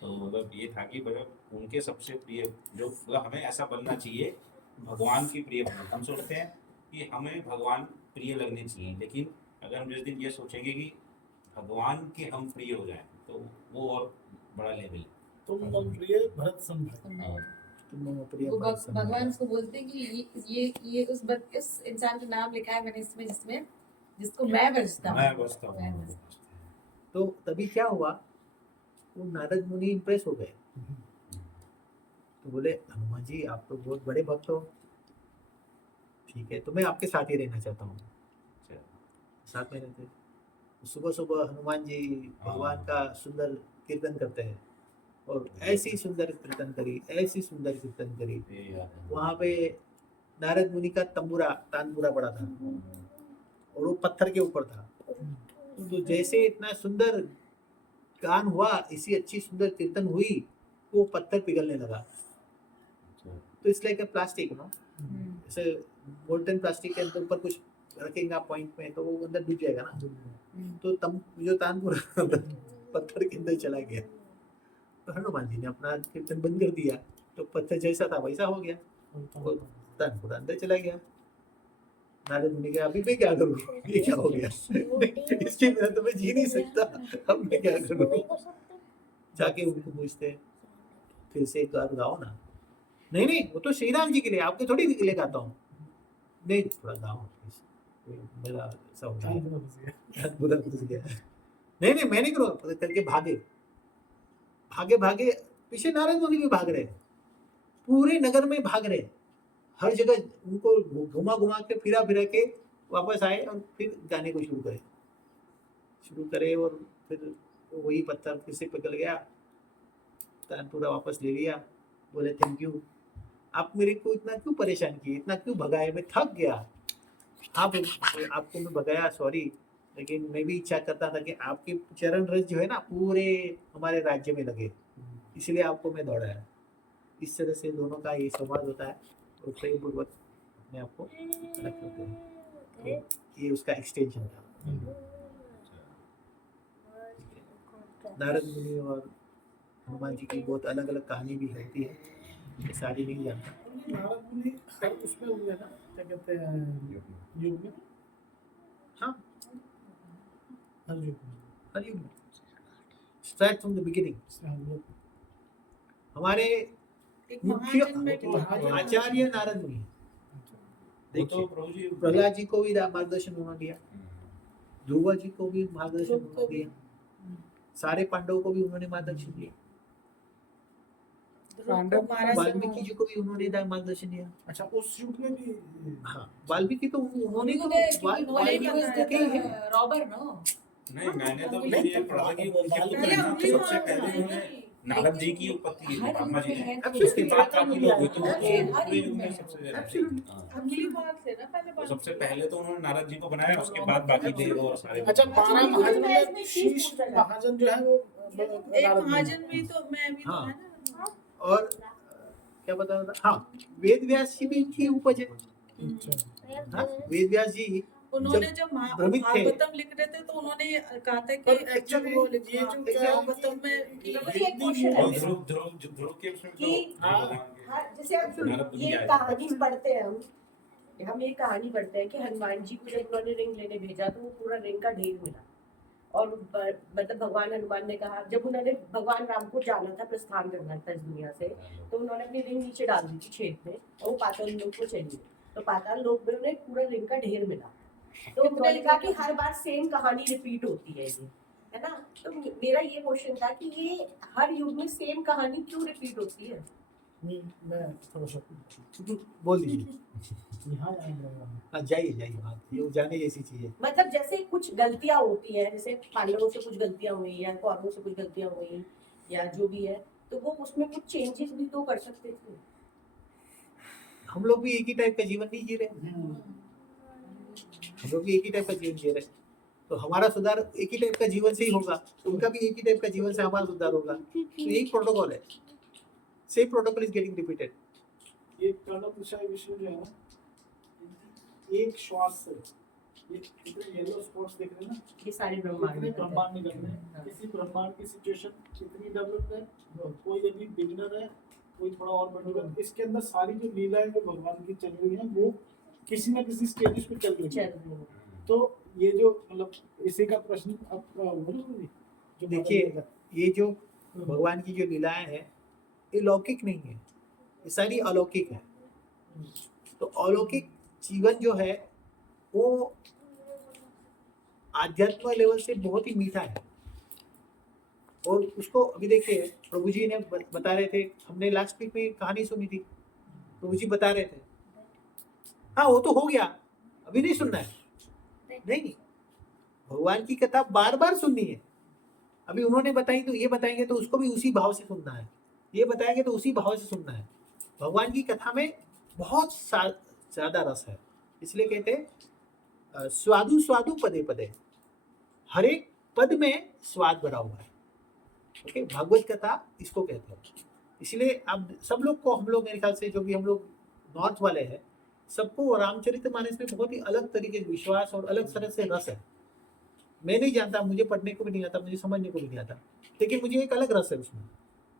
तो मतलब ये था कि मतलब उनके सबसे प्रिय जो, मतलब हमें ऐसा बनना चाहिए भगवान की प्रिय बनना। हम सोचते हैं कि हमें भगवान प्रिय लगने चाहिए, लेकिन अगर हम जिस दिन ये सोचेंगे कि भगवान के हम प्रिय हो जाएं तो वो और बड़ा लेवल है। तुम मम प्रिय भरत सम भाई। वो भगवान को बोलते हैं कि ये उस इंसान का नाम लिखा है मैंने इसमें, जिसको मैं बचता हूँ। मैं बसता मैं हूँ। बचता तो तभी क्या हुआ, वो नारद मुनि इम्प्रेस हो गए, तो बोले हनुमान जी आप तो बहुत बड़े भक्त हो, ठीक है तो मैं आपके साथ ही रहना चाहता हूँ। साथ में रहते, सुबह सुबह हनुमान जी भगवान का सुंदर कीर्तन करते हैं, और ऐसी सुंदर कीर्तन करी, ऐसी सुंदर कीर्तन करी। ये याद है। वहां पे नारद मुनि का तंबूरा तानपुरा पड़ा था, और वो पत्थर के ऊपर था। तो जैसे इतना सुंदर गान हुआ, इसी अच्छी सुंदर कीर्तन हुई, वो पत्थर पिघलने लगा। तो इस लाइक प्लास्टिक नो, जैसे मोल्टन प्लास्टिक के अंदर ऊपर कुछ रखेंगे आप पॉइंट में, तो वो अंदर डूब जाएगा ना। तो जो तानपुरा पत्थर के अंदर चला गया, तो हनुमान जी ने अपना कीर्तन बंद कर दिया, तो पत्थर जैसा था वैसा हो गया, तानपुरा अंदर चला गया। नारद मुनि कहा अभी मैं क्या करूं, ये क्या हो गया, इसके बिना तो मैं जी नहीं सकता, अब मैं क्या करूं। जाके उनको पूछते हैं फिर से एक बार गाओ ना। नहीं नहीं, वो तो श्री राम जी के लिए, आपके थोड़ी के लिए गाता हूँ। नहीं थोड़ा गाओ। मेरा ऐसा हो गया, हाँ, तो बस ये। बुरा घुस गया। नहीं नहीं, मैं नहीं करूँगा करके भागे भागे भागे, पीछे नारद मुनि भी भाग रहे, पूरे नगर में भाग रहे, हर जगह उनको घुमा घुमा के फिरा फिरा के वापस आए और फिर गाने को शुरू करे और फिर वही पत्थर फिर से पिघल गया, तानपुरा वापस ले लिया, बोले थैंक यू, आप मेरे को इतना क्यों परेशान किए, इतना क्यों भगाए, मैं थक गया, आप आपको मैं भगाया, सॉरी, लेकिन मैं भी इच्छा करता था कि आपके चरण रस जो है ना पूरे हमारे राज्य में लगे, इसलिए आपको मैं दौड़ाया। इस तरह से दोनों का ये संवाद होता है और प्रेम पूर्वक अपने आप को अलग करते हैं, तो ये उसका एक्सटेंशन था। नारद मुनि और हनुमान जी की बहुत अलग अलग कहानी भी होती है, ये सारी नहीं जानता। नारद मुनि हर उसमें हुए ना, क्या कहते हैं, युग में, हाँ, हर युग में। हर युग में, स्टार्ट फ्रॉम द बिगिनिंग। इसमें हम लोग हमारे एक मुख्य महाजन्म की महाजन्म आचार्य नारद मुनि, वो तो प्रभु जी प्रहलाद जी को भी मार्गदर्शन उन्होंने दिया, ध्रुव जी को भी मार्गदर्शन उन्होंने दिया, सारे पांडवों को भी उन्होंने मार्गदर्शन दिया, वाल्मीकि जी को भी उन्होंने मार्गदर्शन दिया। अच्छा, उस युग में भी हाँ, वाल्मीकि तो उन्होंने तो रॉबर नो नहीं, मैंने तो ये पढ़ा कि उनके पुत्र हैं ना, तो सबसे पहले उन्होंने नारद जी की उत्पत्ति की थी, ब्रह्मा जी ने, उसके बाद बाकी लोग हुए, तो वो तो पूरे युग में सबसे तो सबसे पहले तो उन्होंने नारद जी को बनाया, उसके बाद बाकी देव और सारे। अच्छा, 12 महाजन में शीश महाजन जो है वो एक नारद मुनि। महाजन भी तो मैं भी तो हाँ। है ना। और क्या बता रहा था, हाँ, वेद व्यास जी भी इनकी उपज है। अच्छा, हाँ, वेद व्यास जी उन्होंने जब जब भ्रमित थे, भागवतम लिख रहे थे तो उन्होंने कहा था कि पर एक्चुअली actually वो लिख ये ये जो जो भागवतम में मुझे एक क्वेश्चन और है, ध्रुव के उसमें तो कि- भगवान के हाँ, जैसे हम नारद मुनि ये आए थे। कहानी पढ़ते हैं, हम ये कहानी पढ़ते हैं कि हनुमान जी को जब उन्होंने रिंग लेने भेजा तो वो पूरा रिंग का ढेर मिला, और मतलब भगवान हनुमान ने कहा, जब उन्होंने भगवान राम को जाना था, प्रस्थान करना था इस दुनिया से, तो उन्होंने अपनी रिंग नीचे डाल दी थी छेद में, और वो पाताल लोक को चली गई, तो पाताल लोक में उन्हें पूरा रिंग का ढेर मिला, तो उन्होंने कहा कि हर बार सेम कहानी रिपीट होती है ये, है ना। तो मेरा ये क्वेश्चन था कि ये हर युग में सेम कहानी क्यों रिपीट होती है? मैं थोड़ा सा बोल दीजिए। यहाँ आऊंगा। हाँ, जाइए जाइए, हाँ, ये जाने जैसी चीज है। मतलब जैसे कुछ गलतियां होती हैं, जैसे पांडवों से कुछ गलतियां हुई या कौरवों से कुछ गलतियां हुई या जो भी है, तो वो उसमें कुछ चेंजेस भी तो कर सकते थे। हम लोग भी एक ही टाइप का जीवन नहीं जी रहे, हम लोग भी एक ही टाइप का जीवन जी रहे, तो हमारा सुधार एक ही टाइप का जीवन से ही होगा, उनका भी एक ही टाइप का जीवन से हमारा सुधार होगा, तो यही प्रोटोकॉल है, same protocol is getting repeated. ये कर्णपुष्य विष्णु जो है ना, एक श्वास से ये कितने येलो स्पॉट्स दिख रहे हैं ना, ये सारे कितने ब्रह्मांड ब्रह्मांड निकल रहे हैं, किसी ब्रह्मांड की सिचुएशन कितनी डेवलप है, कोई यदि बिगिनर है, कोई थोड़ा और बढ़ है, इसके अंदर सारी जो लीलाएं जो भगवान की चल रही है वो किसी ना किसी स्टेज पे चल रही है। तो ये जो मतलब इसी का प्रश्न अब बोलो जो देखिए, ये जो भगवान की जो लीलाएं हैं, ये लौकिक नहीं है, ये सारी अलौकिक है। तो अलौकिक जीवन जो है वो आध्यात्म लेवल से बहुत ही मीठा है, और उसको अभी देखिए प्रभु जी ने बता रहे थे, हमने लास्ट वीक में कहानी सुनी थी, प्रभु जी बता रहे थे, हाँ वो तो हो गया, अभी नहीं सुनना है, नहीं, भगवान की कथा बार बार सुननी है। अभी उन्होंने बताई तो ये बताएंगे तो उसको भी उसी भाव से सुनना है, ये बताएंगे तो उसी भाव से सुनना है। भगवान की कथा में बहुत ज्यादा रस है, इसलिए कहते हैं स्वादु स्वादु पदे पदे, हर एक पद में स्वाद भरा हुआ है। ओके, भागवत कथा इसको कहते हैं। इसलिए अब सब लोग को, हम लोग मेरे ख्याल से जो भी हम लोग नॉर्थ वाले हैं, सबको रामचरितमानस में बहुत ही अलग तरीके से विश्वास और अलग तरह से रस है। मैं नहीं जानता, मुझे पढ़ने को भी नहीं आता, मुझे समझने को भी नहीं आता, लेकिन मुझे एक अलग रस है उसमें,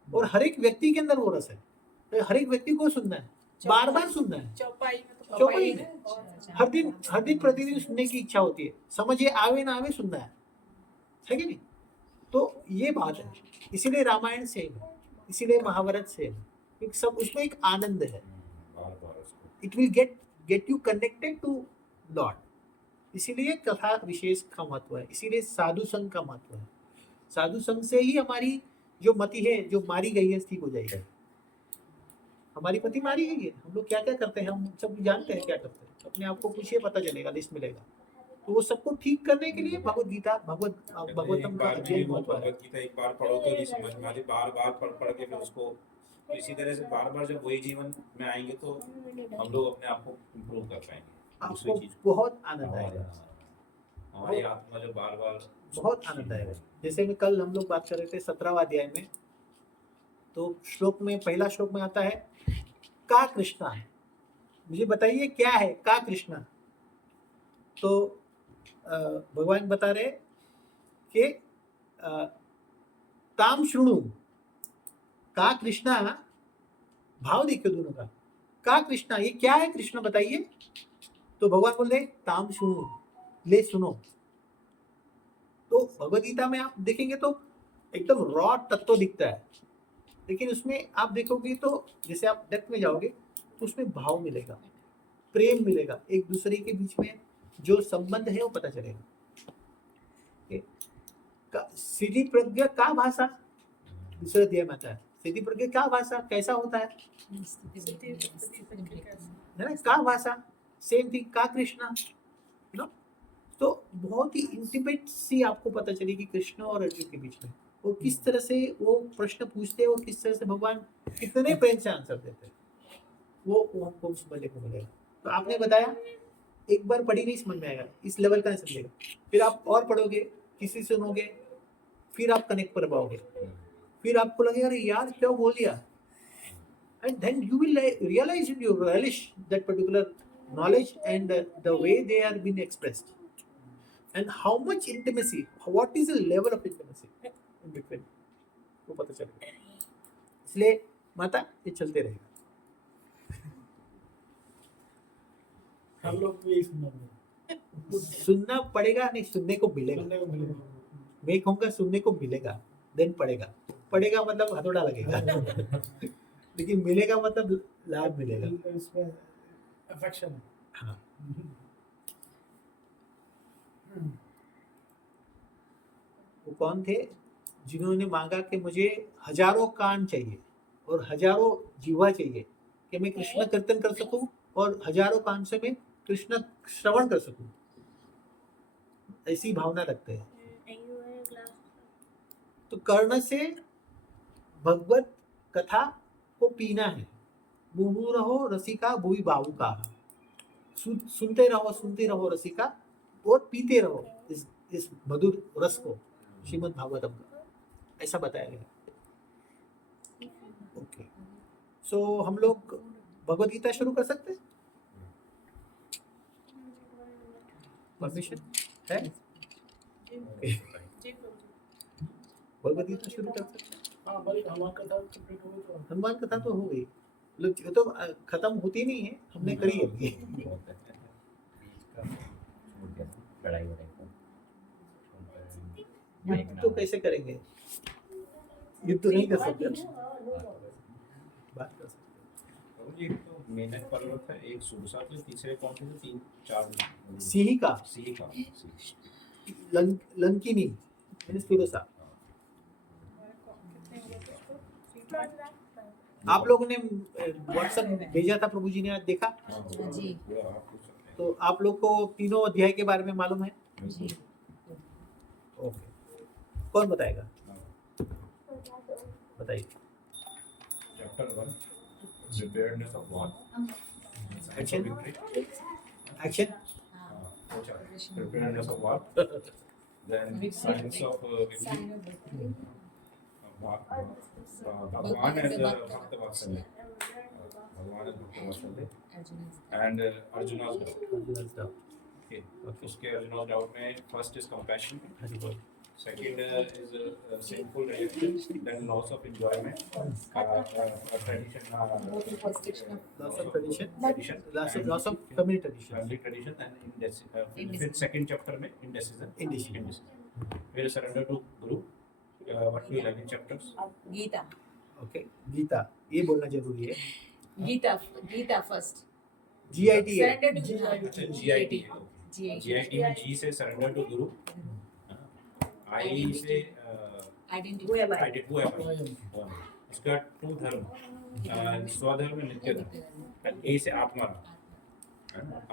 और हर एक व्यक्ति के अंदर वो रस है, तो हर एक व्यक्ति को सुनना है, बार बार सुनना है, चौपाई में तो चौपाई में हर दिन प्रतिदिन सुनने की इच्छा होती है, समझ ये आवे ना आवे सुनना है कि नहीं। तो ये बात है, इसीलिए रामायण सेम है, इसीलिए महाभारत सेम है, क्योंकि सब उसमें एक आनंद है। बार-बार उसको it will get you connected to lord. इसीलिए कथा विशेष का महत्व है, इसीलिए साधु संघ का महत्व है। साधु संघ से ही हमारी जो मति है, जो मारी गई है, ठीक हो जाएगी। हमारी मति मारी गई है, हम लोग क्या क्या करते हैं, हम सब जानते हैं क्या करते हैं। अपने आप को पूछिए, पता चलेगा, लिस्ट मिलेगा। तो वो सबको ठीक करने के लिए भगवत गीता, भगवतम का अध्ययन बहुत है। भगवत गीता एक बार पढ़ो तो नहीं समझ में आती, बार बार पढ़ के फिर उसको इसी तरह से बार बार जब वही जीवन में आएंगे तो हम लोग अपने आप को इम्प्रूव कर पाएंगे। दूसरी आपको चीज बहुत आनंद आएगा, हमारी आत्मा जब बार बार बहुत आनंद आएगा। जैसे में कल हम लोग बात कर रहे थे 17वां अध्याय में, तो श्लोक में, पहला श्लोक में आता है का कृष्णा। मुझे बताइए क्या है का कृष्णा। तो भगवान बता रहे कि ताम श्रुणु, का कृष्णा, भाव देखिए दोनों का कृष्णा, ये क्या है कृष्ण बताइए। तो भगवान बोल रहे ताम श्रुणु, ले सुनो। तो भगवद गीता में आप देखेंगे तो एकदम रॉ तत्व दिखता है, लेकिन उसमें आप देखोगे तो जैसे आप डेप्थ में जाओगे तो उसमें भाव मिलेगा, प्रेम मिलेगा, एक दूसरे के बीच में जो संबंध है वो पता चलेगा। सिद्धि प्रज्ञा का भाषा दूसरे अध्याय में आता है। सिद्धि प्रज्ञा का भाषा कैसा होता है ना, का भाषा सेम थिंग, का कृष्णा नो। तो बहुत ही इंटीमेट सी आपको पता चलेगी कृष्ण और अर्जुन के बीच में, और किस तरह से वो प्रश्न पूछते हैं और किस तरह से भगवान कितने प्रेम से आंसर देते हैं, वो हमको समझने को मिलेगा। तो आपने बताया एक बार पढ़ी नहीं समझ में आएगा, इस लेवल का नहीं समझेगा, फिर आप और पढ़ोगे, किसी से सुनोगे, फिर आप कनेक्ट कर पाओगे, फिर आपको लगेगा अरे यार क्या बोल दिया, and then you will realise in your relish that particular knowledge and the way they are being expressed and how much intimacy, what is the level of intimacy in between, वो पता चलेगा। इसलिए माता ये चलते रहेगा। हम लोग भी सुनना पड़ेगा, नहीं सुनने को मिलेगा। सुनने को मिलेगा। मैं कहूँगा सुनने को मिलेगा, देन पड़ेगा। पड़ेगा मतलब हथौड़ा लगेगा लेकिन मिलेगा मतलब लाभ मिलेगा। इसमें अफेक्शन है। हाँ। वो कौन थे जिन्होंने मांगा कि मुझे हजारों कान चाहिए और हजारों जीवा चाहिए कि मैं कृष्ण कीर्तन कर सकूं और हजारों कान से मैं कृष्ण श्रवण कर सकूं, ऐसी भावना रखते हैं। तो कर्ण से भगवत कथा को पीना है। मुहु रहो रसिका भूई बाबू का, सुनते रहो रसिका और पीते रहो इस मधुर रस को, श्रीमद् भागवतम का, ऐसा बताया गया। ओके, सो हम लोग भगवद गीता शुरू कर सकते हैं? परमिशन है? भगवद गीता शुरू कर सकते हैं? हाँ भाई, हनुमान कथा कंप्लीट हो गई तो हनुमान कथा तो हो गई, मतलब ये तो खत्म होती नहीं है, हमने करी है। युद्ध तो कैसे करेंगे, युद्ध तो नहीं कर सकते, बात कर सकते। और एक तो मेनक पर्वत है, एक सुरसा के, तीसरे कौन से थे? 3-4 सिंह का, सिंह का लंकिनी यानी सुरसा। आप लोगों ने व्हाट्सएप भेजा था, प्रभु जी ने आज देखा, जी। तो आप लोग को तीनों अध्याय के बारे में मालूम है? जी। ओके, कौन बताएगा? बताइए। Chapter 1 preparedness of war, action, action, preparedness of war, then signs of victory, Bhagwan as Bhakta Vatsalya, Bhagwan as Bhakta Vatsalya, and Arjuna's doubt. Okay, उसके Arjuna's doubt में first is compassion, second is sinful reaction, then loss of enjoyment, tradition, Loss of tradition, tradition, loss of family tradition, family tradition, and फिर second chapter में indecision. फिर surrender to Guru. What we learn in chapters? Gita, okay, Gita ये बोलना जरूरी है। Gita first, GIT है, surrender to अच्छा, GIT है, GIT में G से surrender to Guru, I से Identity. Who am I? identity, who am I? उसका टू धर्म, स्वधर्म नित्य धर्म, A से आत्माराम,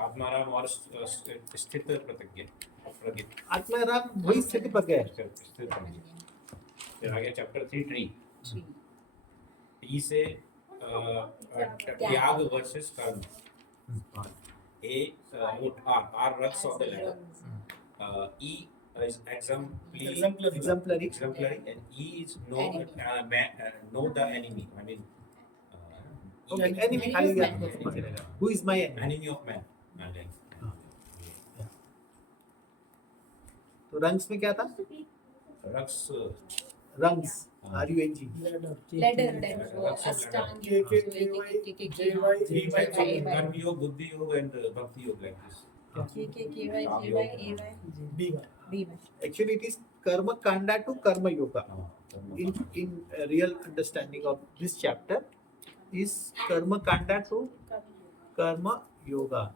आत्माराम और स्थित प्रतिज्ञा, प्रज्ञित, आत्माराम वही स्थिति पर गया है। स्थित प्रज्ञ। फिर आगे चैप्टर 3 ट्री, T से त्याग वर्सेस कर्म, A R ruts of the ladder, E is exemplary, and E is know the enemy. I mean, Okay, enemy खाली गया तो समझ लेगा। Who is my enemy? enemy of man. तो रंग्स में क्या था? Rux, rungs, RUNG। Ladder, वो अष्टांग कर्म योग, बुद्धि योग and bhakti योग like this. B. Actually, it is karma kanda to karma yoga. In real understanding of this chapter is karma kanda to karma yoga.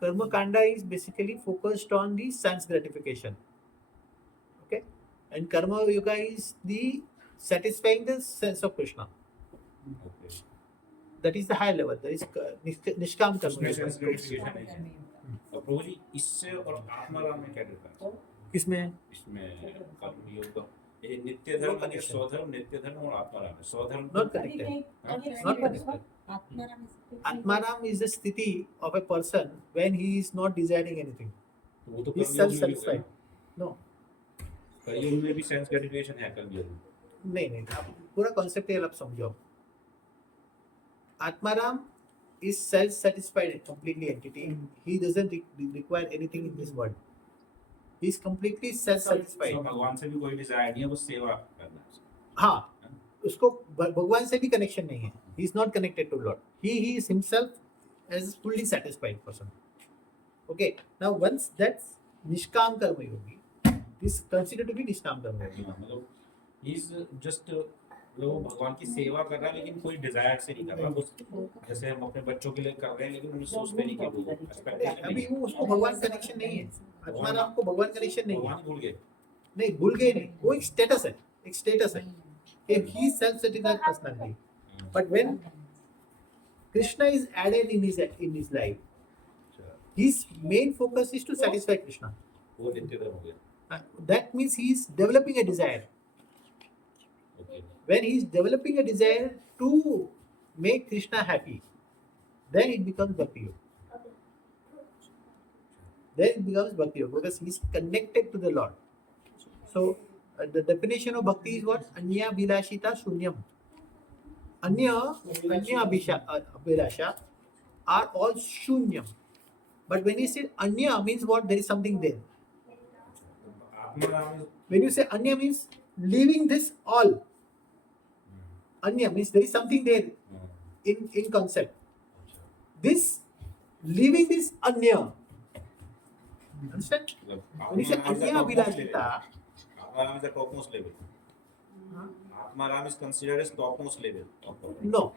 Karma kanda is basically focused on the sense gratification. Okay, and karma yoga is the satisfying the sense of Krishna. Okay. That is the high level. That is nishkam karma उसमें yoga. sense gratification नहीं है। और प्रभु जी इससे और आत्माराम में क्या difference है? किसमें? इसमें कर्म योग, ये नित्य धर्म है, स्वधर्म, नित्य धर्म और आत्माराम है। स्वधर्म Not connected. Not connected. Atmaram is the sthiti of a person when he is not desiring anything. वो तो He is कर्म योग में भी self-satisfied. होगा। No, कर्म में भी सेंस ग्रेटिफिकेशन है कर्म योग में। नहीं, आप पूरा कॉन्सेप्ट आप समझो। Atmaram is self-satisfied completely entity. He doesn't require anything in this world. He is completely self-satisfied. तो भगवान से भी कोई डिजायर नहीं है, वो सेवा करना है। हाँ, उसको भगवान से भी कनेक्शन नहीं है. He is not connected to Lord. He is himself as fully satisfied person. Okay. Now once that's Nishkam Karma Yogi, this considered to be Nishkam Karma Yogi. मतलब he is just लोग भगवान की सेवा कर रहा है लेकिन कोई डिजायर से नहीं कर रहा, बस जैसे हम अपने बच्चों के लिए कर रहे हैं लेकिन उन्हें सोचते नहीं कि वो एक्सपेक्टेशन अभी वो उसको भगवान कनेक्शन नहीं है. आत्माराम को भगवान कनेक्शन नहीं है. भगवान भूल गए। नहीं, भूल गए नहीं. वो एक स्टेटस है, एक स्टेटस है. He is self-satisfied personality. But when Krishna is added in his life, his main focus is to satisfy Krishna. वो नित्य धर्म हो गया। That means he is developing a desire. Okay. When he is developing a desire to make Krishna happy, then it becomes Bhakti Yoga. Then it becomes Bhakti Yoga because he is connected to the Lord. So the definition of Bhakti is what? Anya Vilashita Shunyam. Anya Abhilasha are all Shunyam. But when you say Anya means what? There is something there. Atmaram is When you say Anya means leaving this all. Anya means there is something there in concept. This leaving this Anya. Understand? When you say Anya Vilashita, Atmaram is the topmost level. Atmaram is considered as topmost level. no.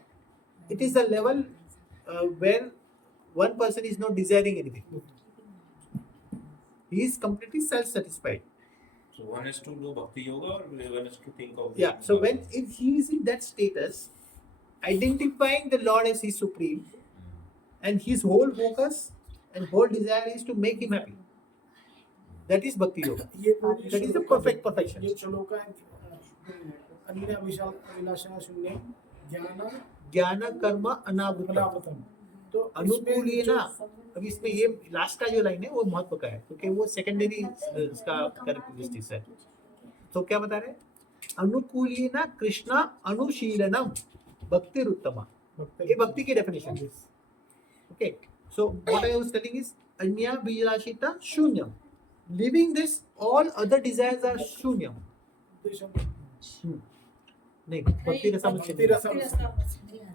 It is the level where one person is not desiring anything. He is completely self-satisfied. So one has to do bhakti yoga or one has to think of. Yeah. So when if he is in that status, identifying the Lord as his supreme, and his whole focus and whole desire is to make him happy. That is bhakti yoga. That is the perfect perfection. ये श्लोक है अन्य अभिलाषा शून्य ज्ञान ज्ञान कर्म अनावृतम. अनावृतम. तो अनुकूल ना. अब इसमें ये लास्ट का जो लाइन है वो महत्व का है क्योंकि वो सेकेंडरी इसका कैरेक्टरिस्टिक्स है. तो क्या बता रहे हैं? अनुकूलेन कृष्ण अनुशीलनम भक्तिरुत्तमा. ये भक्ति की डेफिनेशन है. Okay. So what I was telling is anya vilashita shunyam. Leaving this, all other desires are shunyam. नहीं, भक्ति रसा मुझे.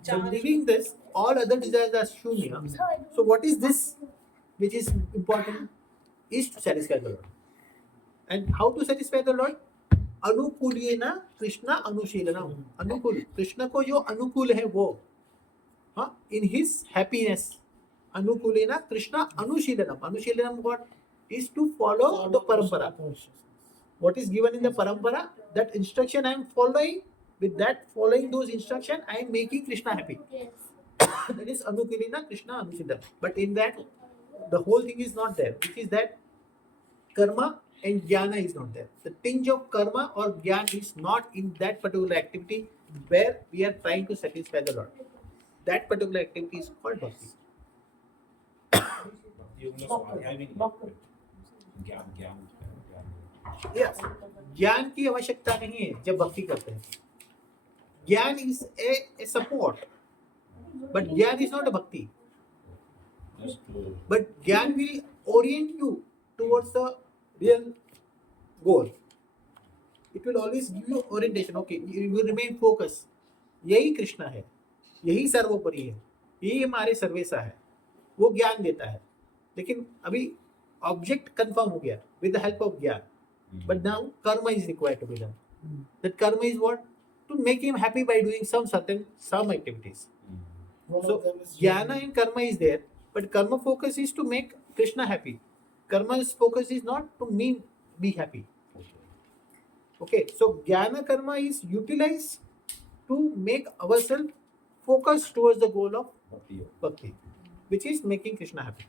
So leaving this, all other desires are shunyam. So what is this which is important is to satisfy the Lord. And how to satisfy the Lord? अनुकूलेन Krishna अनुशीलनम. अनुकूल कृष्ण को जो अनुकूल है वो, हाँ, in his happiness, Anukulena Krishna Anushīlanam. Anushīlanam what is to follow the parampara. What is given in the parampara, that instruction I am following. With that, following those instructions, I am making Krishna happy. Yes. That is Anukulena Krishna Anushīlanam. But in that, the whole thing is not there. Which is that karma and jnana is not there. The tinge of karma or jnana is not in that particular activity where we are trying to satisfy the Lord. That particular activity is called bhakti. ये उनका स्वाध्याय भी नहीं है। ज्ञान ज्ञान ज्ञान Yes. ज्ञान की आवश्यकता नहीं है जब भक्ति करते हैं. ज्ञान is a support, but ज्ञान is not a bhakti. just to But ज्ञान will orient you towards the real goal. It will always give you orientation. Okay, you will remain focused. यही कृष्णा है, यही सर्वोपरि है, यही हमारे सर्वेसा है. वो ज्ञान देता है. लेकिन अभी ऑब्जेक्ट कंफर्म हो गया with the help of ज्ञान. But now karma is required to be done. That karma is what? To make him happy by doing some activities. So jnana and karma is there, but karma focus is to make Krishna happy. Karma's focus is not to me be happy. Okay, so jnana karma is utilized to make ourselves focus towards the goal of bhakti, which is making Krishna happy.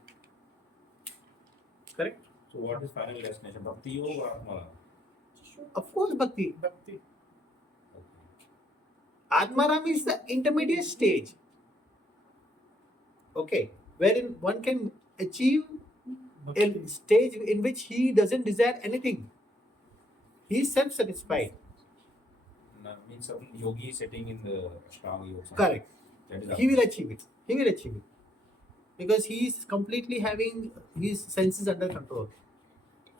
Correct? So what is final destination? Bhakti yoga or Atmara? Of course, bhakti. भक्ति Atmaram is the intermediate stage. Okay, wherein one can achieve a stage in which he doesn't desire anything. He is self-satisfied. Means some yogi sitting in the Ashtanga yoga. Correct. That is He will achieve it. He will achieve it. Because he is completely having his senses under control.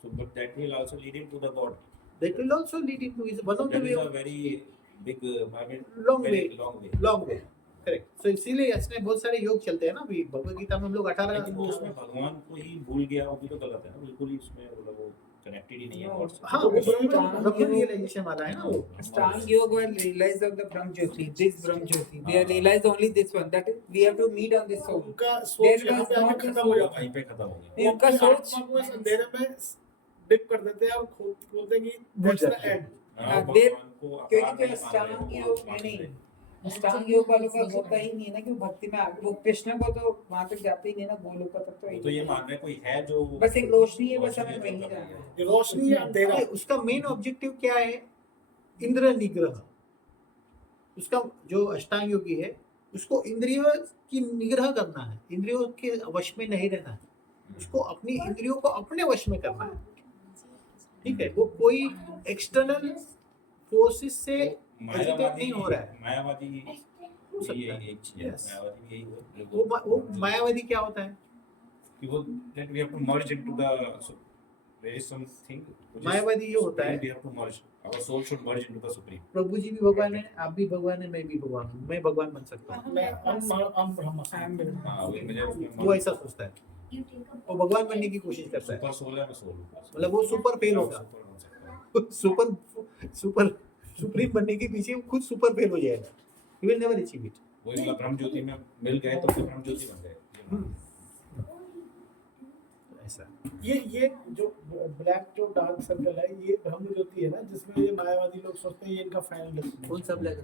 So, but that will also lead him to the God. That will also lead him to his one of the That way is a of very big, I mean, long very way. long way. Long way. Correct. So इसीलिए इसमें बहुत सारे योग चलते हैं ना. अभी भगवद गीता में हम लोग 18 लेकिन वो उसमें भगवान को ही भूल गया, वो भी तो गलत है ना. बिल्कुल ही उसमें मतलब वो कनेक्टेड ही नहीं है गॉड से. हाँ वो ब्रह्म रियलाइजेशन वाला है ना वो. Ashtanga Yoga will realize of the Brahm Jyoti, this Brahm Jyoti. They have realized only this one. That is, we have to meet on this soul. उनका There सोच यहाँ is पे आके not खत्म the हो soul. जाता है. वहीं पे खत्म हो गया. नहीं, उनका अपनी सोच आत्मा को इस अंधेरे में डिप कर देते हैं और खोलते हैं कि that's the end. हाँ, देर भगवान को क्योंकि आकार जो नहीं अष्टांग मान रहे, योग वो नहीं अष्टांग योग वालों का होता ही नहीं है ना कि वो भक्ति में वो कृष्ण को तो वहां तक जाते ही नहीं ना गोलोक तक तो वो तो ये मान रहे हैं कोई है जो बस एक रोशनी है, बस हमें वहीं जो जाना है. ये रोशनी या अंधेरा अरे उसका मेन ऑब्जेक्टिव क्या है? इंद्र निग्रह. उसका जो अष्टांग योगी है उसको इंद्रियों की निग्रह करना है. इंद्रियों के वश में नहीं रहना है. उसको अपनी इंद्रियों को अपने वश में करना है. ठीक है. वो कोई एक्सटर्नल फोर्सेस से एजिटेट नहीं हो रहा है. मायावादी हो सकता यही है. एक चीज है. Yes. मायावादी भी यही वो मायावादी क्या होता है? कि वो that we have to merge into the so there is something which is- मायावादी ये होता है. we have to merge, our soul should merge into the supreme. प्रभु जी भी भगवान है, आप भी भगवान है, मैं भी भगवान हूँ. मैं भगवान बन सकता हूँ. मैं हम ब्रह्म हाँ, वही मुझे उसमें वो ऐसा सोचता है. वो भगवान बनने की कोशिश करता है. सुपर सोल है, मैं सोल. मतलब वो सुपर फेल होगा. सुपर सुप्रीम बनने के पीछे वो खुद सुपर फेल हो जाएगा. He will never achieve it. वही मतलब ब्रह्म ज्योति में मिल गए तो फिर ब्रह्म ज्योति बन गए. ऐसा. ये जो ब्लैक जो डार्क सर्कल है ये ब्रह्म ज्योति है ना जिसमें ये मायावादी लोग सोचते हैं ये इनका फाइनल डेस्टिनेशन. कौन सा ब्लैक?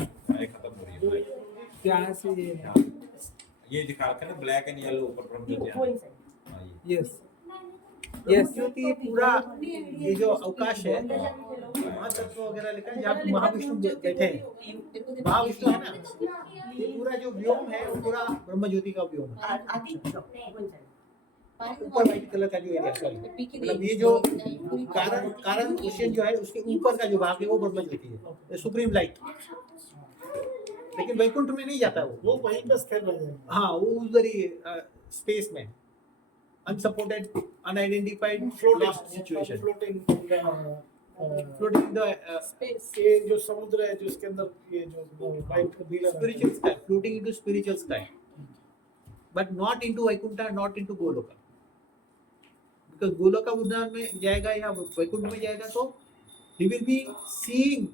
सारे खत्म हो रही है. यहाँ से ये ये दिखा के ना ब्लैक एंड येलो ऊपर ब्रह्म ज्योति वो है. inside. हाँ, ये. Yes yes. क्योंकि ये पूरा ये जो अवकाश है महातत्व वगैरह लिखा है जहाँ पे महाविष्णु बैठे हैं. महाविष्णु है ना. ये पूरा जो व्योम है वो पूरा ब्रह्म ज्योति का व्योम है. आदि वो inside. ऊपर व्हाइट कलर का जो एरिया सॉरी मतलब ये जो कारण क्वेश्चन जो है उसके ऊपर का जो भाग है वो ब्रह्म ज्योति है. Supreme light. लेकिन वैकुंठ में नहीं जाता वो वहीं पे स्थिर रह जाएगा. हाँ वो उधर ही स्पेस में unsupported unidentified lost situation floating floating in the ये जो समुद्र है जो इसके अंदर ये जो white Neela spiritual sky, floating into spiritual sky, but not into Vaikuntha, not into Goloka. Because Goloka उद्यान में जाएगा या वैकुंठ में जाएगा तो he will be seeing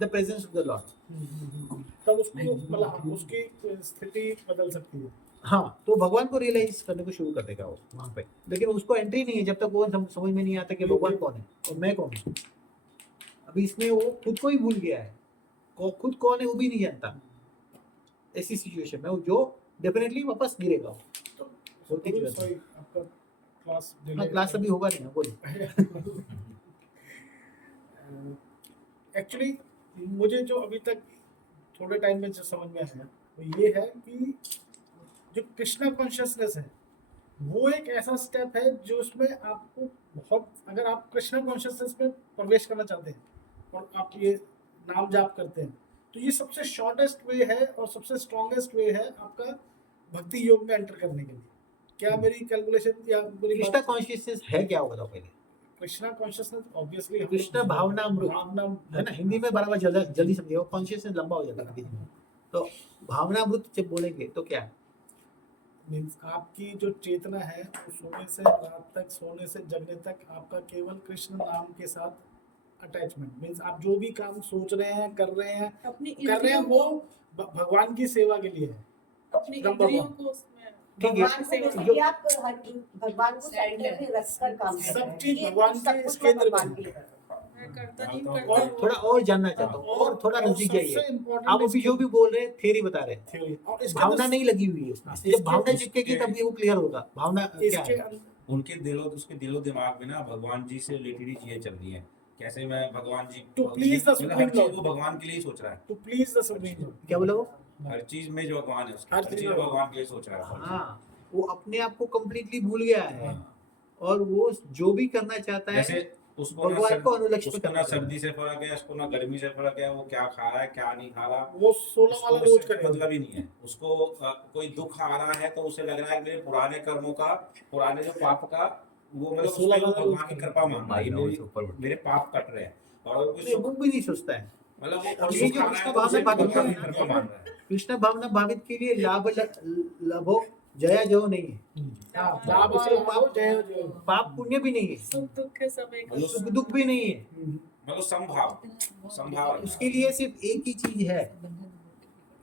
the presence of the Lord. तब उसको मतलब हाँ, उसकी स्थिति बदल सकती है। हाँ, तो भगवान को रियलाइज करने को शुरू कर देगा वो वहाँ पे, लेकिन उसको एंट्री नहीं है जब तक वो समझ में नहीं आता कि भगवान कौन है और मैं कौन हूँ। अभी इसमें वो खुद को ही भूल गया है, खुद कौन है वो भी नहीं जानता। ऐसी सिचुएशन में वो जो डेफिनेटली वापस गिरेगा। होती तो चीज़ है। सॉरी आपका क्लास हाँ, क्लास अभी होगा नहीं ना, बोलो। एक्चुअली मुझे जो अभी तक थोड़े टाइम में जो समझ में आया वो ये है कि जो कृष्णा कॉन्शियसनेस है वो एक ऐसा स्टेप है जो उसमें आपको बहुत, अगर आप कृष्णा कॉन्शियसनेस में प्रवेश करना चाहते हैं और आप ये नाम जाप करते हैं तो ये सबसे शॉर्टेस्ट वे है और सबसे स्ट्रॉन्गेस्ट वे है आपका भक्ति योग में एंटर करने के लिए। क्या मेरी कैलकुलेशन या मेरी कृष्णा कॉन्शियसनेस है क्या, वो बताओ पहले। कृष्णा कॉन्शियसनेस ऑब्वियसली कृष्ण भावनामृत भावना है ना, हिंदी में बराबर जल्दी समझिए, वो कॉन्शियसनेस लंबा हो जाता है हिंदी में। तो भावनामृत जब बोलेंगे तो क्या, मीन्स आपकी जो चेतना है वो सोने से रात तक, सोने से जगने तक आपका केवल कृष्ण नाम के साथ अटैचमेंट। मीन्स आप जो भी काम सोच रहे हैं कर रहे हैं अपनी वो भगवान की सेवा के लिए है। अपनी नंबर इंद्रियों वन। को उसमें ठीक है। भगवान को बेसिकली आप भगवान को सेंटर में रखकर काम कर रहे हैं। सब चीज ये भगवान सब के कुछ केंद्र भगवान में। के लिए कर रहा हूं। मैं करता नहीं और करता थोड़ा और जानना चाहता हूँ और थोड़ा नजदीक सबसे जाइए। important आप अभी जो भी बोल रहे हैं थियरी बता रहे हैं, theory। और इसके भावना अंदर- नहीं लगी हुई है उसमें। जब भावना चिपकेगी तब ये वो क्लियर होगा भावना क्या इसके है। अंदर उसके दिलो दिमाग में ना भगवान जी से रिलेटेड चीजें चल रही हैं। कैसे मैं भगवान जी To please the मतलब हर Supreme चीज Lord। वो भगवान के लिए ही सोच रहा है। To please the supreme lord. क्या बोला वो, हर चीज में जो भगवान है उसके हर हर चीज चीज में में भगवान के लिए सोच रहा है। हाँ, वो अपने आप को कंप्लीटली भूल गया है हाँ। और वो जो भी करना चाहता है जैसे उसको ना भगवान को अनुलक्ष्य उसको करना ना चाहता है। सर्दी से फर्क है, उसको ना गर्मी से फर्क है, वो क्या खा रहा है क्या नहीं खा रहा, वो 16 उसको वाला रोज उससे करेगा। मतलब ही नहीं है। उसको कोई दुख आ रहा है तो उसे लग रहा है कि मेरे पुराने कर्मों का, पुराने जो पाप का वो मतलब उसमें वो भगवान की कृपा मान रहा है कि मेरे पाप कट रहे हैं। और कोई नहीं, वो भी नहीं सोचता है। मतलब वो ये सुख जो आ रहा कृष्ण है तो उसे भावना भगवान की भावित कृपा मान रहा है। कृष्ण भावना भावित के लिए लाभो जया जो नहीं है, हाँ, लाभ से पाप जय जय। पाप पुण्य भी नहीं है, सुख दुख के समय का मतलब सुख दुख भी नहीं है। मतलब संभाव उसके लिए सिर्फ एक ही चीज है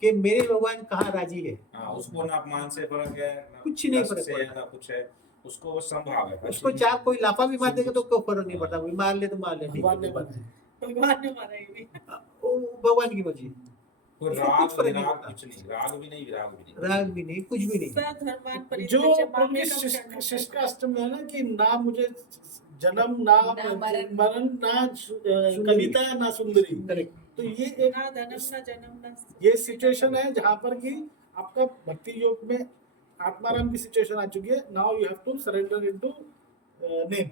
कि मेरे भगवान कहाँ राजी है। हाँ, उसको ना अपमान से फर्क है ना कुछ नहीं कष्ट फर्क से पड़ता। है ना कुछ है, उसको बस संभाव है। उसको चार कोई लाफा भी मार देगा तो कोई फर्क नहीं पड़ता, कोई मार ले तो मार ले, ठीक भगवान ने है। बनाया। भगवान ने मारा ये भी। वो भगवान की मर्जी, कोई उसको राग कुछ फर्क नहीं विराग पड़ता। कुछ नहीं, राग भी नहीं विराग भी नहीं। राग भी नहीं, कुछ भी नहीं। सधर्मान जो परित्यज्य मामेकं प्रकृति शरणं शिष्टाष्टम है ना कि ना मुझे जन्म ना ना मरण। मरण ना कविता ना सुंदरी। करेक्ट। तो ये एक ना धनम ना जन्म ना ये सिचुएशन है जहाँ पर कि आपका भक्ति योग में आत्माराम की सिचुएशन आ चुकी है। Now you have to surrender into name.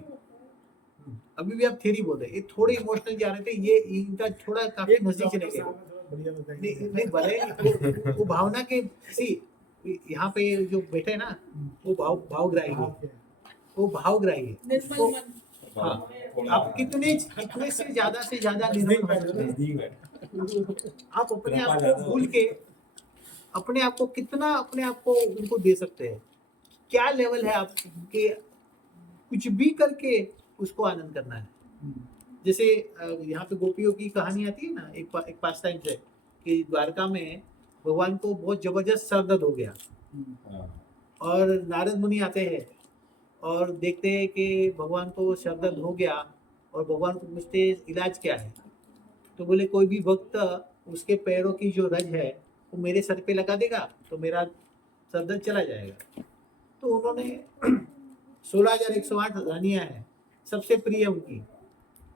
अभी भी आप थ्योरी बोल रहे हैं, ये थोड़े इमोशनल जा रहे थे, ये इनका थोड़ा काफी नजदीक चले गए। बढ़िया नहीं नहीं भले वो भावना के सी यहाँ पे जो बैठे हैं ना वो भावग्राही है, वो भावग्राही है। निर्मल उसको मन। हाँ, आप कितने से ज्यादा निर्मल हो सकते हैं। आप अपने आप को भूल के अपने आप को कितना अपने आप को उनको दे सकते हैं। क्या लेवल है आपके, कुछ भी करके उसको आनंद करना है। जैसे यहाँ पे गोपियों की कहानी आती है ना, एक पास टाइम से कि द्वारका में भगवान को बहुत जबरदस्त सर दर्द हो गया और नारद मुनि आते हैं और देखते हैं कि भगवान को सर दर्द हो गया और भगवान को पूछते इलाज क्या है, तो बोले कोई भी भक्त उसके पैरों की जो रज है वो मेरे सर पे लगा देगा तो मेरा सर दर्द चला जाएगा। तो उन्होंने 16,108 रानियां हैं, सबसे प्रिय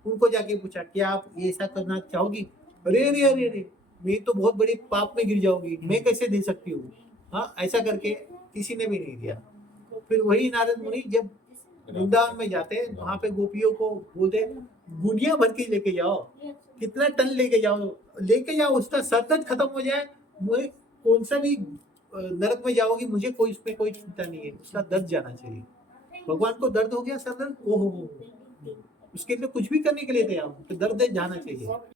उनको जाके पूछा क्या आप ये ऐसा करना चाहोगी। अरे अरे अरे अरे मैं तो बहुत बड़ी पाप में गिर जाऊंगी, मैं कैसे दे सकती हूँ। हाँ, ऐसा करके किसी ने भी नहीं दिया। फिर वही नारद मुनि जब वृंदावन में जाते हैं वहां पे गोपियों को बोलते गुनिया भर के लेके जाओ, कितना टन लेके जाओ, उसका सर दर्द खत्म हो जाए, मुझे कौन सा भी नरक में जाओगी, मुझे कोई उसमें कोई चिंता नहीं है, उसका दर्द जाना चाहिए। भगवान को दर्द हो गया सर दर्द, ओहो उसके लिए कुछ भी करने के लिए तैयार हूँ, तो दर्द जाना चाहिए।